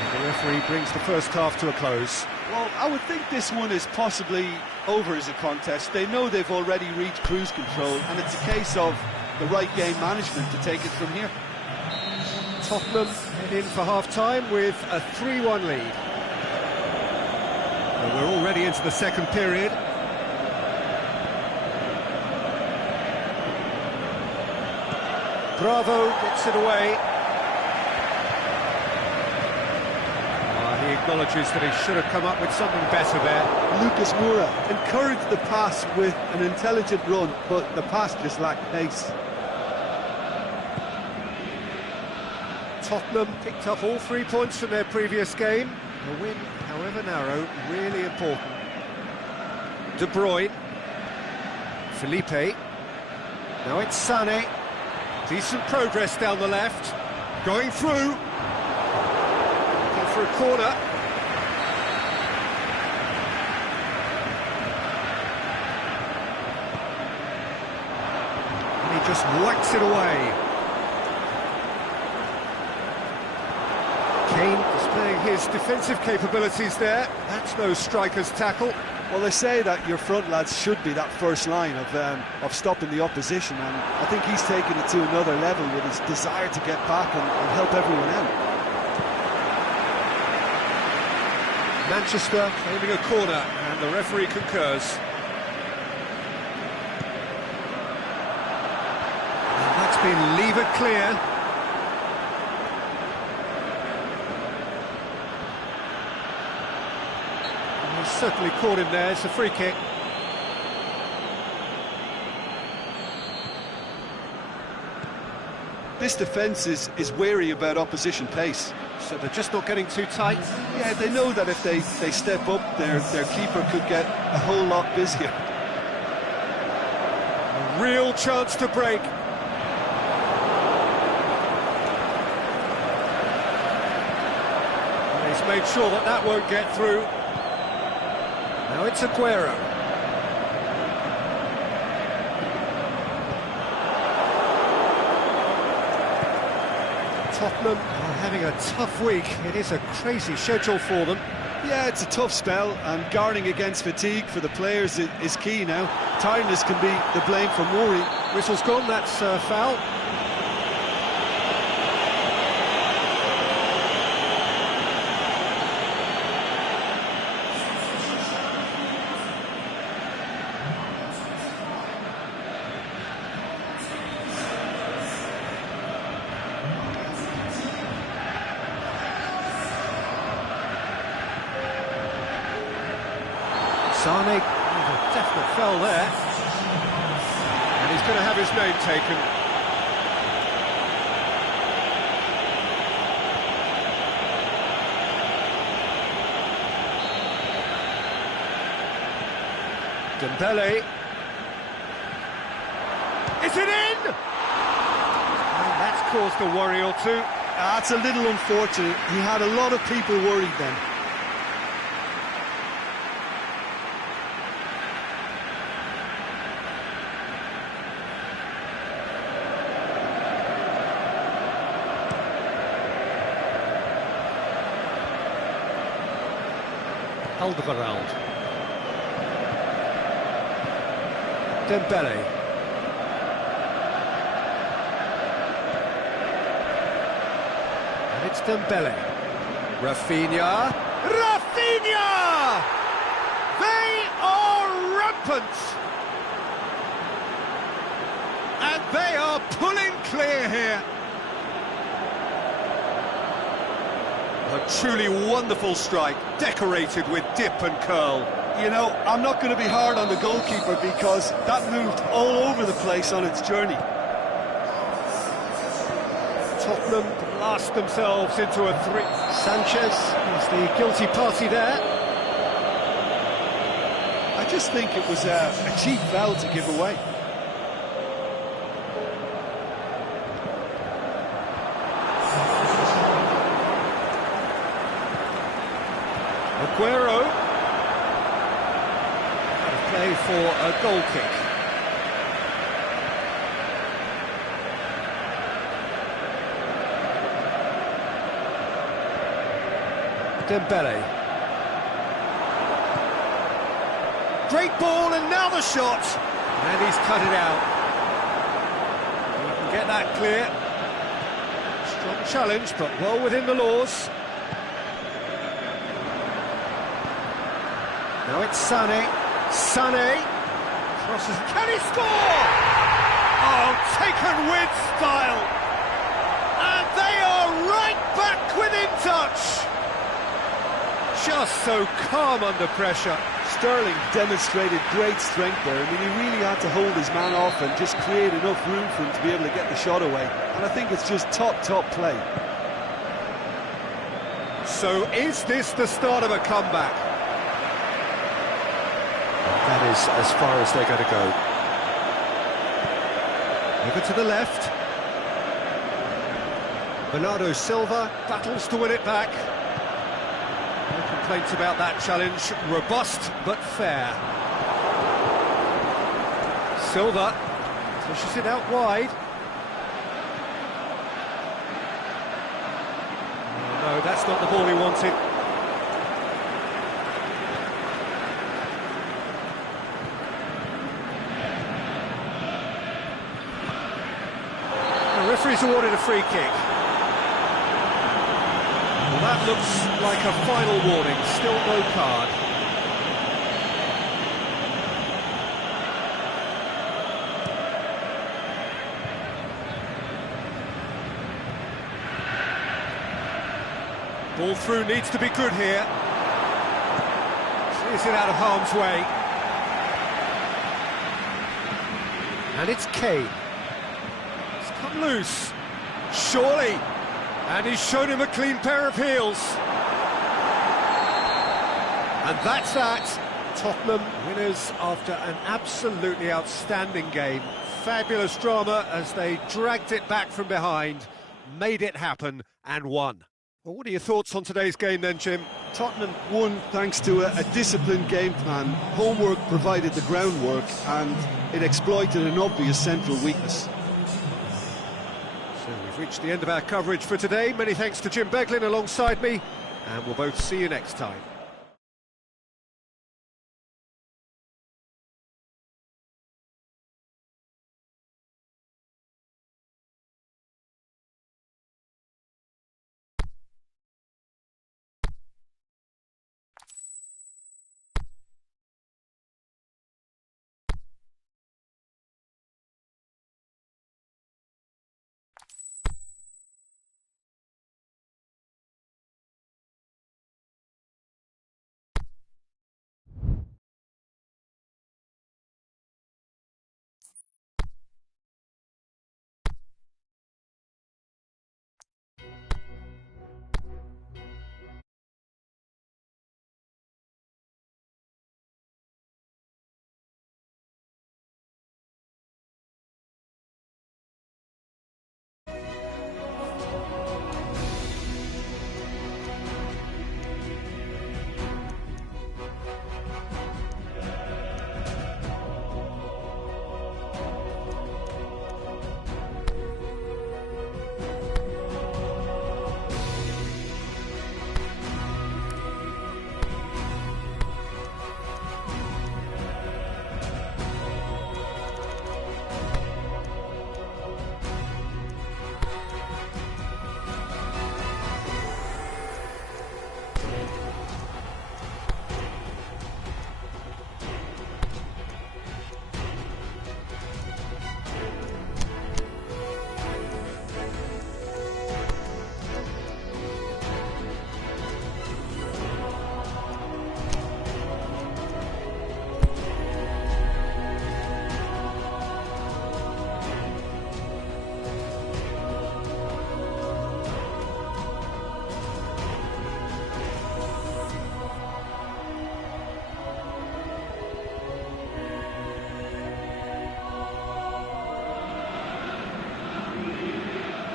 And the referee brings the first half to a close. Well, I would think this one is possibly over as a contest. They know they've already reached cruise control, and it's a case of the right game management to take it from here. Tottenham head in for half-time with a 3-1 lead. Well, we're already into the second period. Bravo gets it away. He acknowledges that he should have come up with something better there. Lucas Moura encouraged the pass with an intelligent run, but the pass just lacked pace. Tottenham picked up all 3 points from their previous game. A win, however narrow, really important. De Bruyne. Felipe. Now it's Sané. Decent progress down the left. Going through. For a corner. And he just whacks it away. Kane displaying his defensive capabilities there. That's no striker's tackle. Well, they say that your front lads should be that first line of stopping the opposition, and I think he's taken it to another level with his desire to get back and help everyone out. Manchester claiming a corner, and the referee concurs. And that's been levered clear. And he's certainly caught him there. It's a free kick. This defence is wary about opposition pace. So they're just not getting too tight. Yeah, they know that if they step up, their keeper could get a whole lot busier. A real chance to break. And he's made sure that that won't get through. Now it's Aguero. Tottenham are having a tough week. It is a crazy schedule for them. Yeah, it's a tough spell, and guarding against fatigue for the players is key now. Tiredness can be the blame for Mori. Whistle's gone, that's foul. Sané, a definite foul there. And he's going to have his name taken. Dembele. Is it in? And that's caused a worry or two. That's a little unfortunate. He had a lot of people worried then. Alderweireld. Dembele. And it's Dembele. Rafinha. Rafinha! They are rampant! And they are pulling clear here. A truly wonderful strike, decorated with dip and curl. You know, I'm not going to be hard on the goalkeeper because that moved all over the place on its journey. Tottenham blast themselves into a three. Sanchez is the guilty party there. I just think it was a cheap foul to give away. Aguero. Out of play for a goal kick. Dembele. Great ball, and now the shot. And he's cut it out. He can get that clear. Strong challenge, but well within the laws. Now it's Sané. Sané crosses. Can he score? Oh, taken with style. And they are right back within touch. Just so calm under pressure. Sterling demonstrated great strength there. I mean, he really had to hold his man off and just create enough room for him to be able to get the shot away. And I think it's just top play. So is this the start of a comeback? That is as far as they're going to go. Over to the left. Bernardo Silva battles to win it back. No complaints about that challenge. Robust but fair. Silva pushes it out wide. Oh, no, that's not the ball he wanted. The referee's awarded a free kick. Well, that looks like a final warning, still no card. Ball through needs to be good here. Clears it out of harm's way. And it's Kane. It's come loose. Surely. And he's shown him a clean pair of heels. And that's that. Tottenham winners after an absolutely outstanding game. Fabulous drama as they dragged it back from behind, made it happen and won. Well, what are your thoughts on today's game then, Jim? Tottenham won thanks to a disciplined game plan. Homework provided the groundwork and it exploited an obvious central weakness. So we've reached the end of our coverage for today. Many thanks to Jim Beglin alongside me, and we'll both see you next time.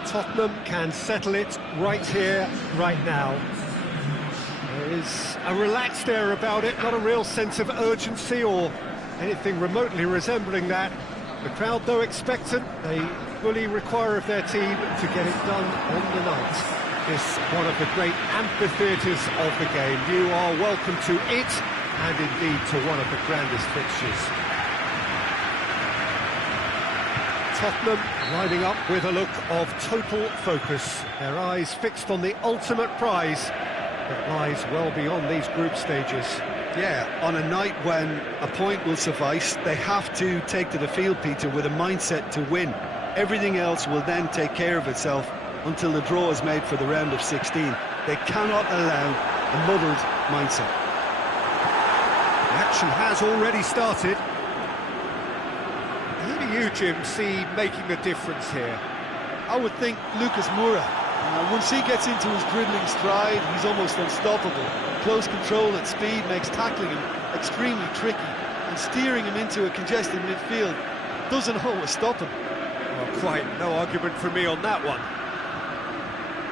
Tottenham can settle it right here, right now. There is a relaxed air about it, not a real sense of urgency or anything remotely resembling that. The crowd, though expectant, they fully require of their team to get it done on the night. This one of the great amphitheatres of the game. You are welcome to it, and indeed to one of the grandest fixtures. Tottenham lining up with a look of total focus, their eyes fixed on the ultimate prize, that lies well beyond these group stages. Yeah, on a night when a point will suffice, they have to take to the field, Peter, with a mindset to win. Everything else will then take care of itself until the draw is made for the round of 16. They cannot allow a muddled mindset. The action has already started. Who do you, Jim, see making the difference here? I would think Lucas Moura. Once he gets into his dribbling stride, he's almost unstoppable. Close control at speed makes tackling him extremely tricky, and steering him into a congested midfield doesn't always stop him. Well, quite no argument from me on that one.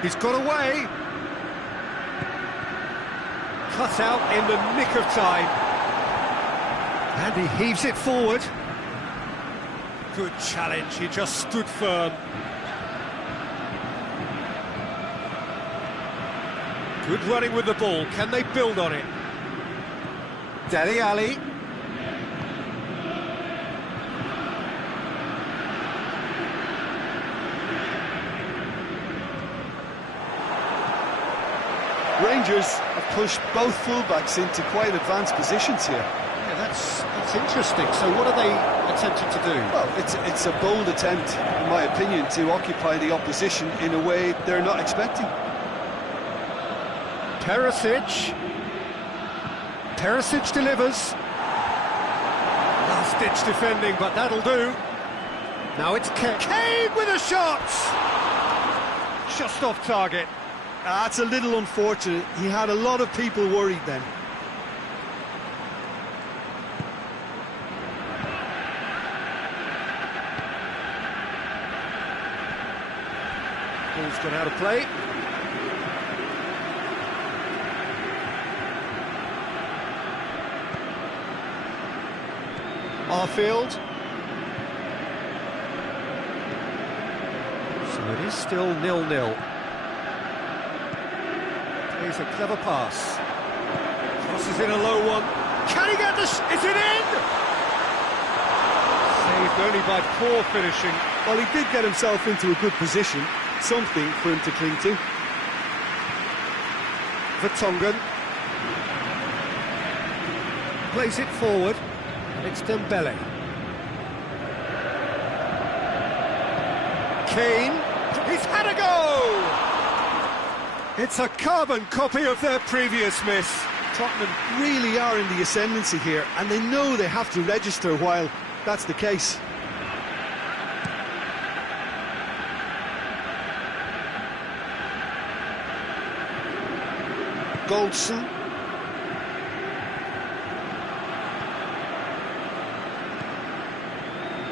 He's got away. Cut out in the nick of time. And he heaves it forward. Good challenge, he just stood firm. Good running with the ball, can they build on it? Dele Alli. Rangers have pushed both fullbacks into quite advanced positions here. Yeah, that's interesting. So what are they attempting to do? Well, it's a bold attempt, in my opinion, to occupy the opposition in a way they're not expecting. Perisic delivers. Last-ditch defending, but that'll do. Now it's Kane with a shot! Just off target. That's a little unfortunate. He had a lot of people worried then. Ball's gone out of play. Arfield. So it is still 0-0. Here's a clever pass. Crosses in a low one. Can he get this? Is it in? Saved only by poor finishing. Well, he did get himself into a good position. Something for him to cling to. Vertonghen. Plays it forward. It's Dembele. Kane. He's had a go! It's a carbon copy of their previous miss. Tottenham really are in the ascendancy here, and they know they have to register while that's the case. Goldson.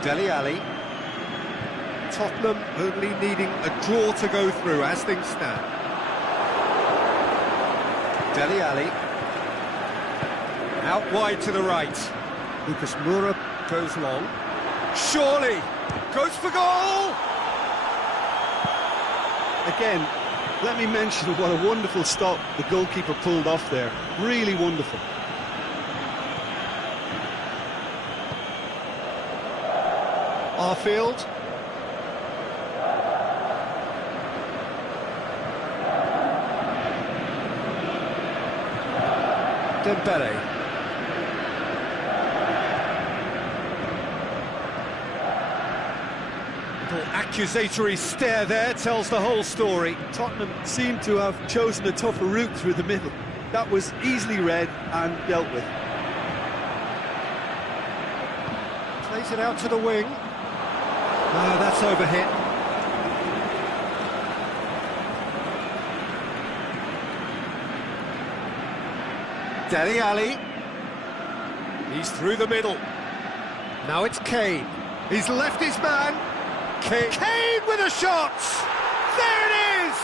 Dele Alli. Tottenham only needing a draw to go through as things stand. Dele Alli. Out wide to the right. Lucas Moura goes long. Surely! Goes for goal! Again, let me mention what a wonderful stop the goalkeeper pulled off there. Really wonderful. Arfield. Dembele. Little accusatory stare there tells the whole story. Tottenham seem to have chosen a tougher route through the middle. That was easily read and dealt with. Plays it out to the wing. Ah, that's overhit. Dele Alli. He's through the middle. Now it's Kane. He's left his man. Kane with a shot! There it is!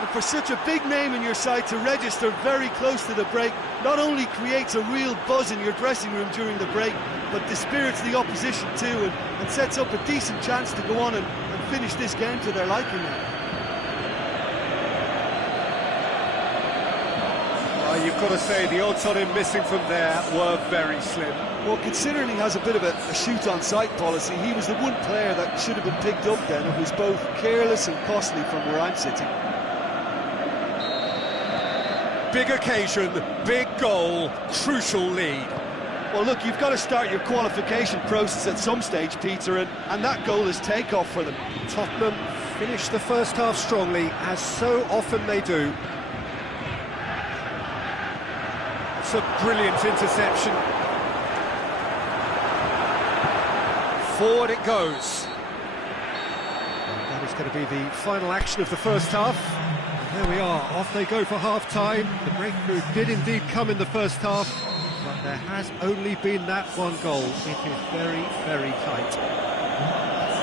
And for such a big name in your side to register very close to the break, not only creates a real buzz in your dressing room during the break, but dispirits the opposition too, and sets up a decent chance to go on and finish this game to their liking now. Well, you've got to say the odds on him missing from there were very slim. Well, considering he has a bit of a shoot-on-sight policy, he was the one player that should have been picked up then. It was both careless and costly from where I'm sitting. big occasion, big goal, crucial lead. Well, look, you've got to start your qualification process at some stage, Peter, and that goal is take-off for them. Tottenham finished the first half strongly, as so often they do. It's a brilliant interception. Forward it goes. And that is going to be the final action of the first half. And there we are, off they go for half-time. The breakthrough did indeed come in the first half, but there has only been that one goal. It is very, very tight.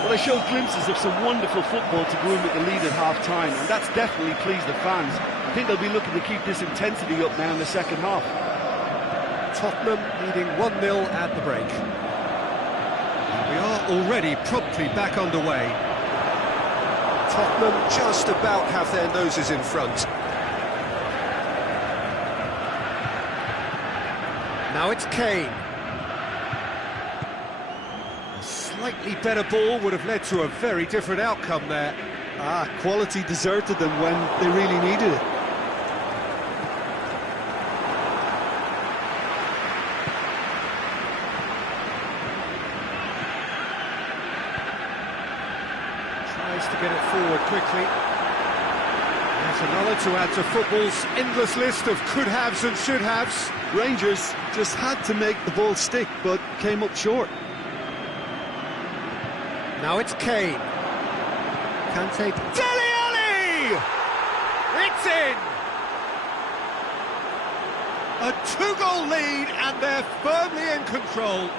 Well, they showed glimpses of some wonderful football to go in with the lead at half-time, and that's definitely pleased the fans. I think they'll be looking to keep this intensity up now in the second half. Tottenham leading 1-0 at the break. We are already promptly back underway. Tottenham just about have their noses in front. Now it's Kane. A slightly better ball would have led to a very different outcome there. Quality deserted them when they really needed it. To get it forward quickly. There's another to add to football's endless list of could-haves and should-haves. Rangers just had to make the ball stick, but came up short. Now it's Kane. Kante. Dele Alli! It's in! A two-goal lead, and they're firmly in control.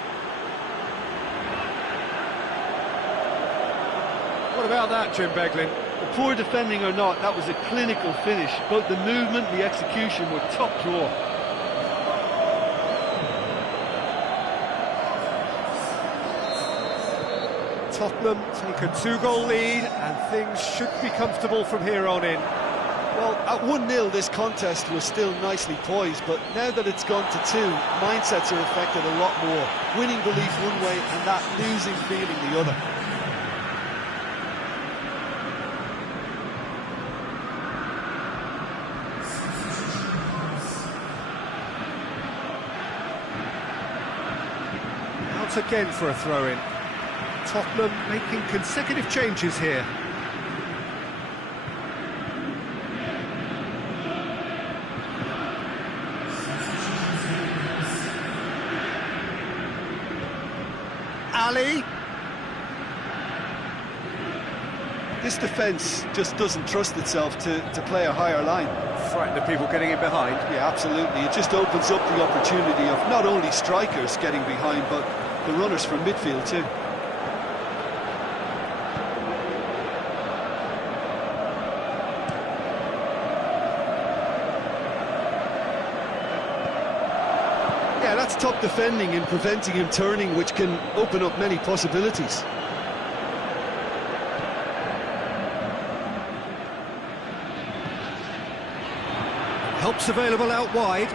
What about that, Jim Beglin? Poor defending or not, that was a clinical finish. Both the movement and the execution were top drawer. Tottenham take a two-goal lead, and things should be comfortable from here on in. Well, at 1-0 this contest was still nicely poised, but now that it's gone to 2, mindsets are affected a lot more. Winning belief one way and that losing feeling the other. Again for a throw-in. Tottenham making consecutive changes here. Ali. This defence just doesn't trust itself to play a higher line. Frightened of people getting in behind. Yeah, absolutely. It just opens up the opportunity of not only strikers getting behind, but the runners from midfield too. Yeah, that's top defending and preventing him turning, which can open up many possibilities. Help's available out wide.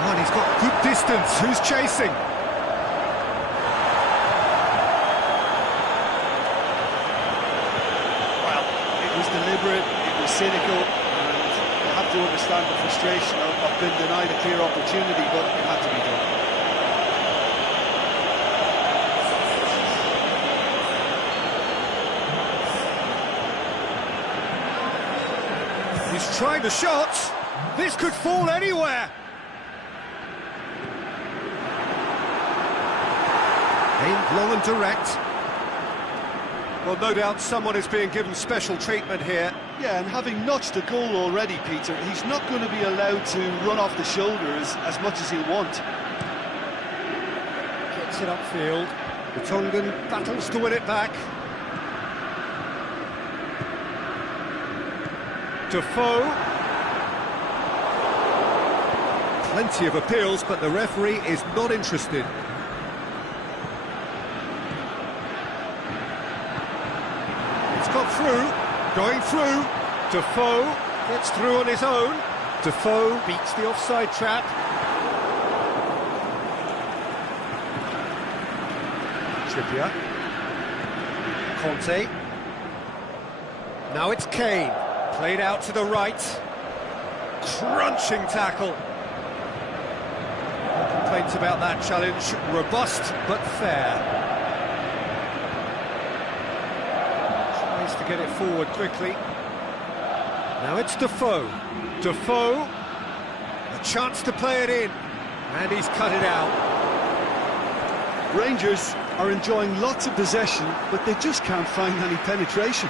Oh, and he's got good distance. Who's chasing? Well, it was deliberate, it was cynical, and you have to understand the frustration of being denied a clear opportunity, but it had to be done. He's trying the shot. This could fall anywhere. Aimed long and direct. Well, no doubt someone is being given special treatment here. Yeah, and having notched a goal already, Peter, he's not going to be allowed to run off the shoulders as much as he'll want. Gets it upfield. The Tongan battles to win it back. Defoe. Plenty of appeals, but the referee is not interested. It's got through, going through. Defoe gets through on his own. Defoe beats the offside trap. Trippier. Conte. Now it's Kane. Played out to the right. Crunching tackle. No complaints about that challenge. Robust but fair. Tries to get it forward quickly. Now it's Defoe. Defoe, a chance to play it in, and he's cut it out. Rangers are enjoying lots of possession, but they just can't find any penetration.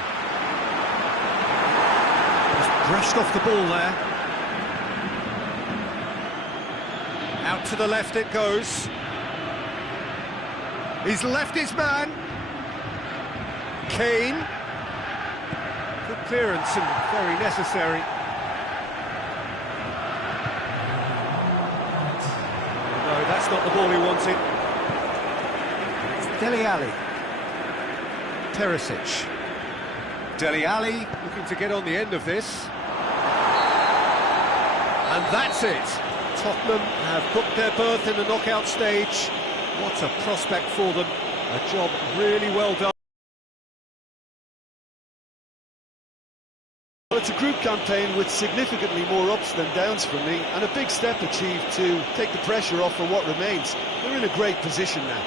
He's brushed off the ball there. Out to the left it goes. He's left his man. Kane. Good clearance and very necessary. No, that's not the ball he wanted. Dele Alli. Perisic. Dele Alli looking to get on the end of this. And that's it. Tottenham have booked their berth in the knockout stage. What a prospect for them. A job really well done. Well, it's a group campaign with significantly more ups than downs for me, and a big step achieved to take the pressure off for what remains. They're in a great position now.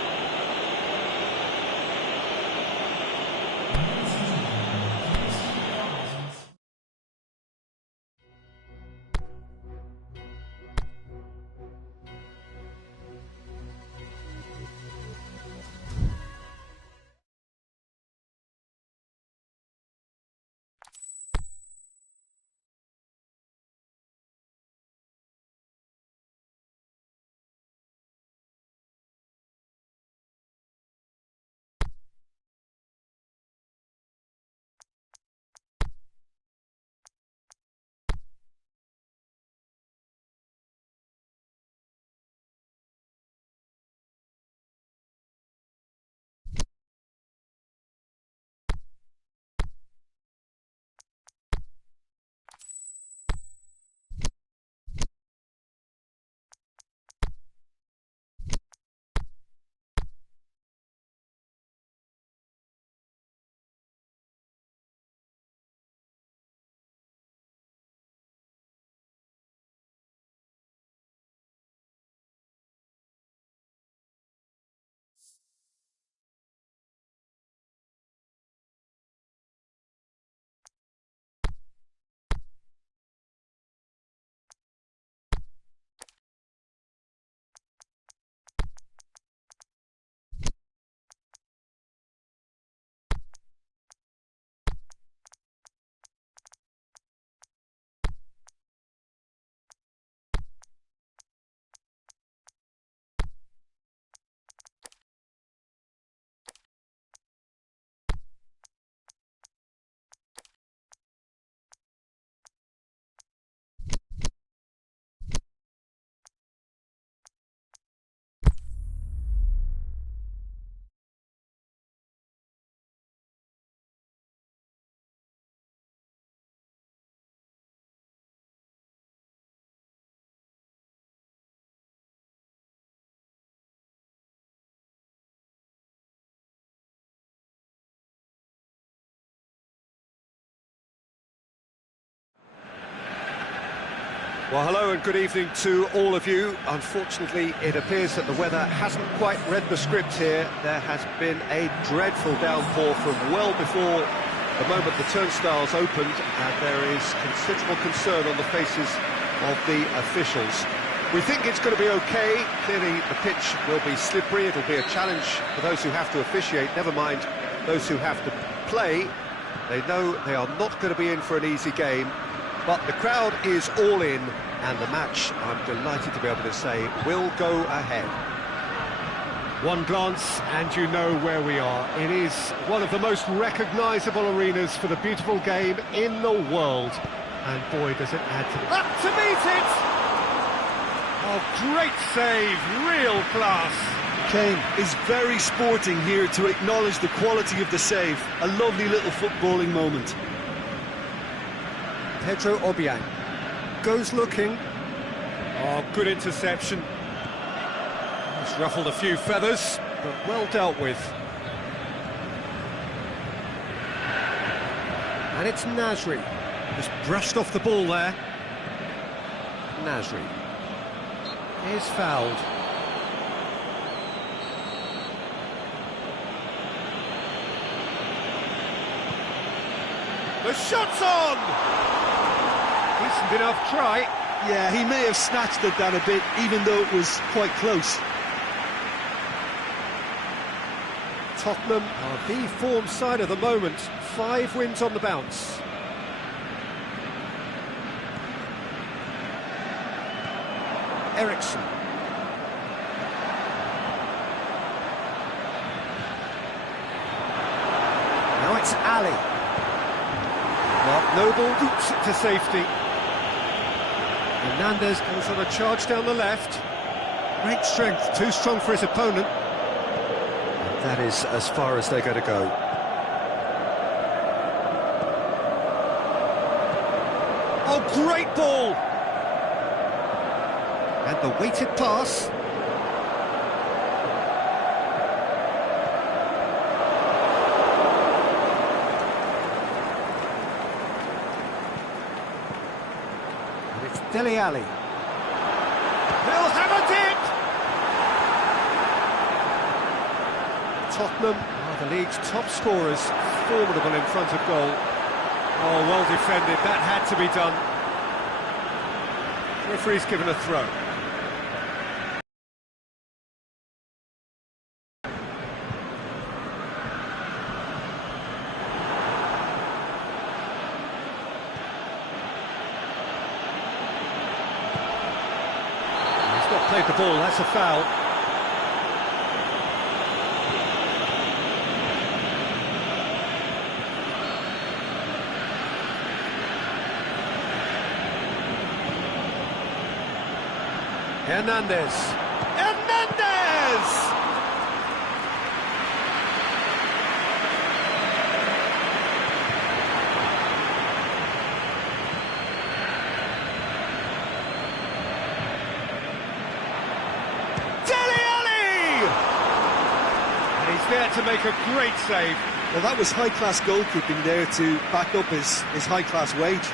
Well, hello and good evening to all of you. Unfortunately, it appears that the weather hasn't quite read the script here. There has been a dreadful downpour from well before the moment the turnstiles opened, and there is considerable concern on the faces of the officials. We think it's going to be okay. Clearly, the pitch will be slippery. It'll be a challenge for those who have to officiate, never mind those who have to play. They know they are not going to be in for an easy game. But the crowd is all in, and the match, I'm delighted to be able to say, will go ahead. One glance and you know where we are. It is one of the most recognisable arenas for the beautiful game in the world. And boy, does it add to it. Up to meet it! Oh, great save, real class. Kane is very sporting here to acknowledge the quality of the save. A lovely little footballing moment. Pedro Obiang goes looking. Oh, good interception. He's ruffled a few feathers, but well dealt with. And it's Nasri, just brushed off the ball there. Nasri. Is fouled. The shot's on! Decent enough try. Yeah, he may have snatched it down a bit, even though it was quite close. Tottenham are the form side of the moment. 5 wins on the bounce. Ericsson. Now it's Ali. Mark Noble boots it to safety. Hernandez goes on a charge down the left. Great strength, too strong for his opponent. And that is as far as they're going to go. Oh, great ball! And the weighted pass. And it's Dele Alli. He'll have it! Tottenham are the league's top scorers, formidable in front of goal. Oh, well defended, that had to be done. Referee's given a throw. He's not played the ball, that's a foul. Hernandez! Dele Alli! And he's there to make a great save. Well, that was high-class goalkeeping there to back up his high-class wage.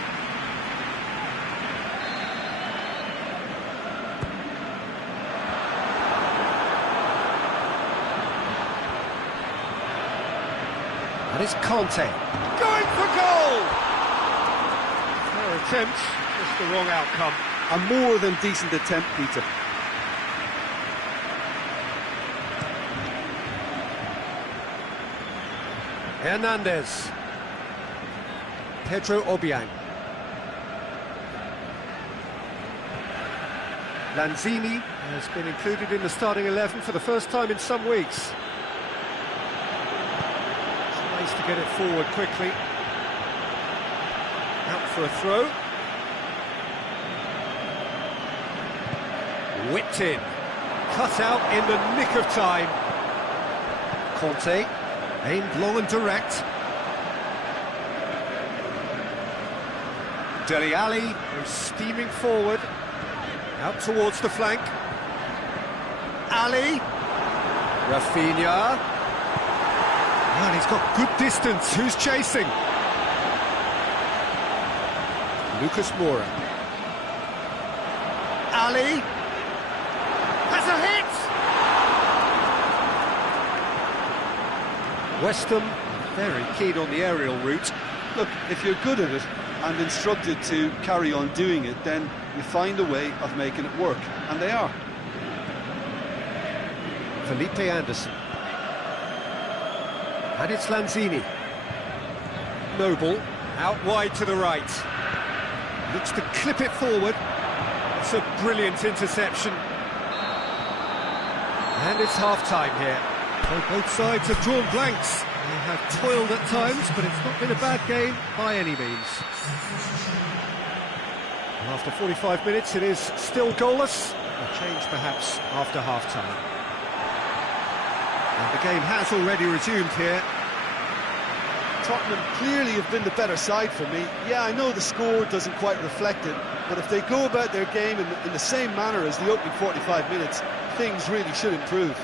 And it's Conte. Going for goal! Fair attempt, just the wrong outcome. A more than decent attempt, Peter. Hernandez. Pedro Obiang. Lanzini has been included in the starting 11 for the first time in some weeks. Tries to get it forward quickly. Out for a throw. Whipped in. Cut out in the nick of time. Conte, aimed long and direct. Dele Alli is steaming forward. Out towards the flank. Ali. Rafinha. And he's got good distance. Who's chasing? Lucas Moura. Ali. Has a hit! West Ham very keen on the aerial route. Look, if you're good at it and instructed to carry on doing it, then you find a way of making it work, and they are. Felipe Anderson. And it's Lanzini. Noble, out wide to the right. Looks to clip it forward. It's a brilliant interception. And it's half-time here. So both sides have drawn blanks. They have toiled at times, but it's not been a bad game by any means. And after 45 minutes, it is still goalless. A change perhaps after half-time. And the game has already resumed here. Tottenham clearly have been the better side for me. Yeah, I know the score doesn't quite reflect it, but if they go about their game in the same manner as the opening 45 minutes, things really should improve.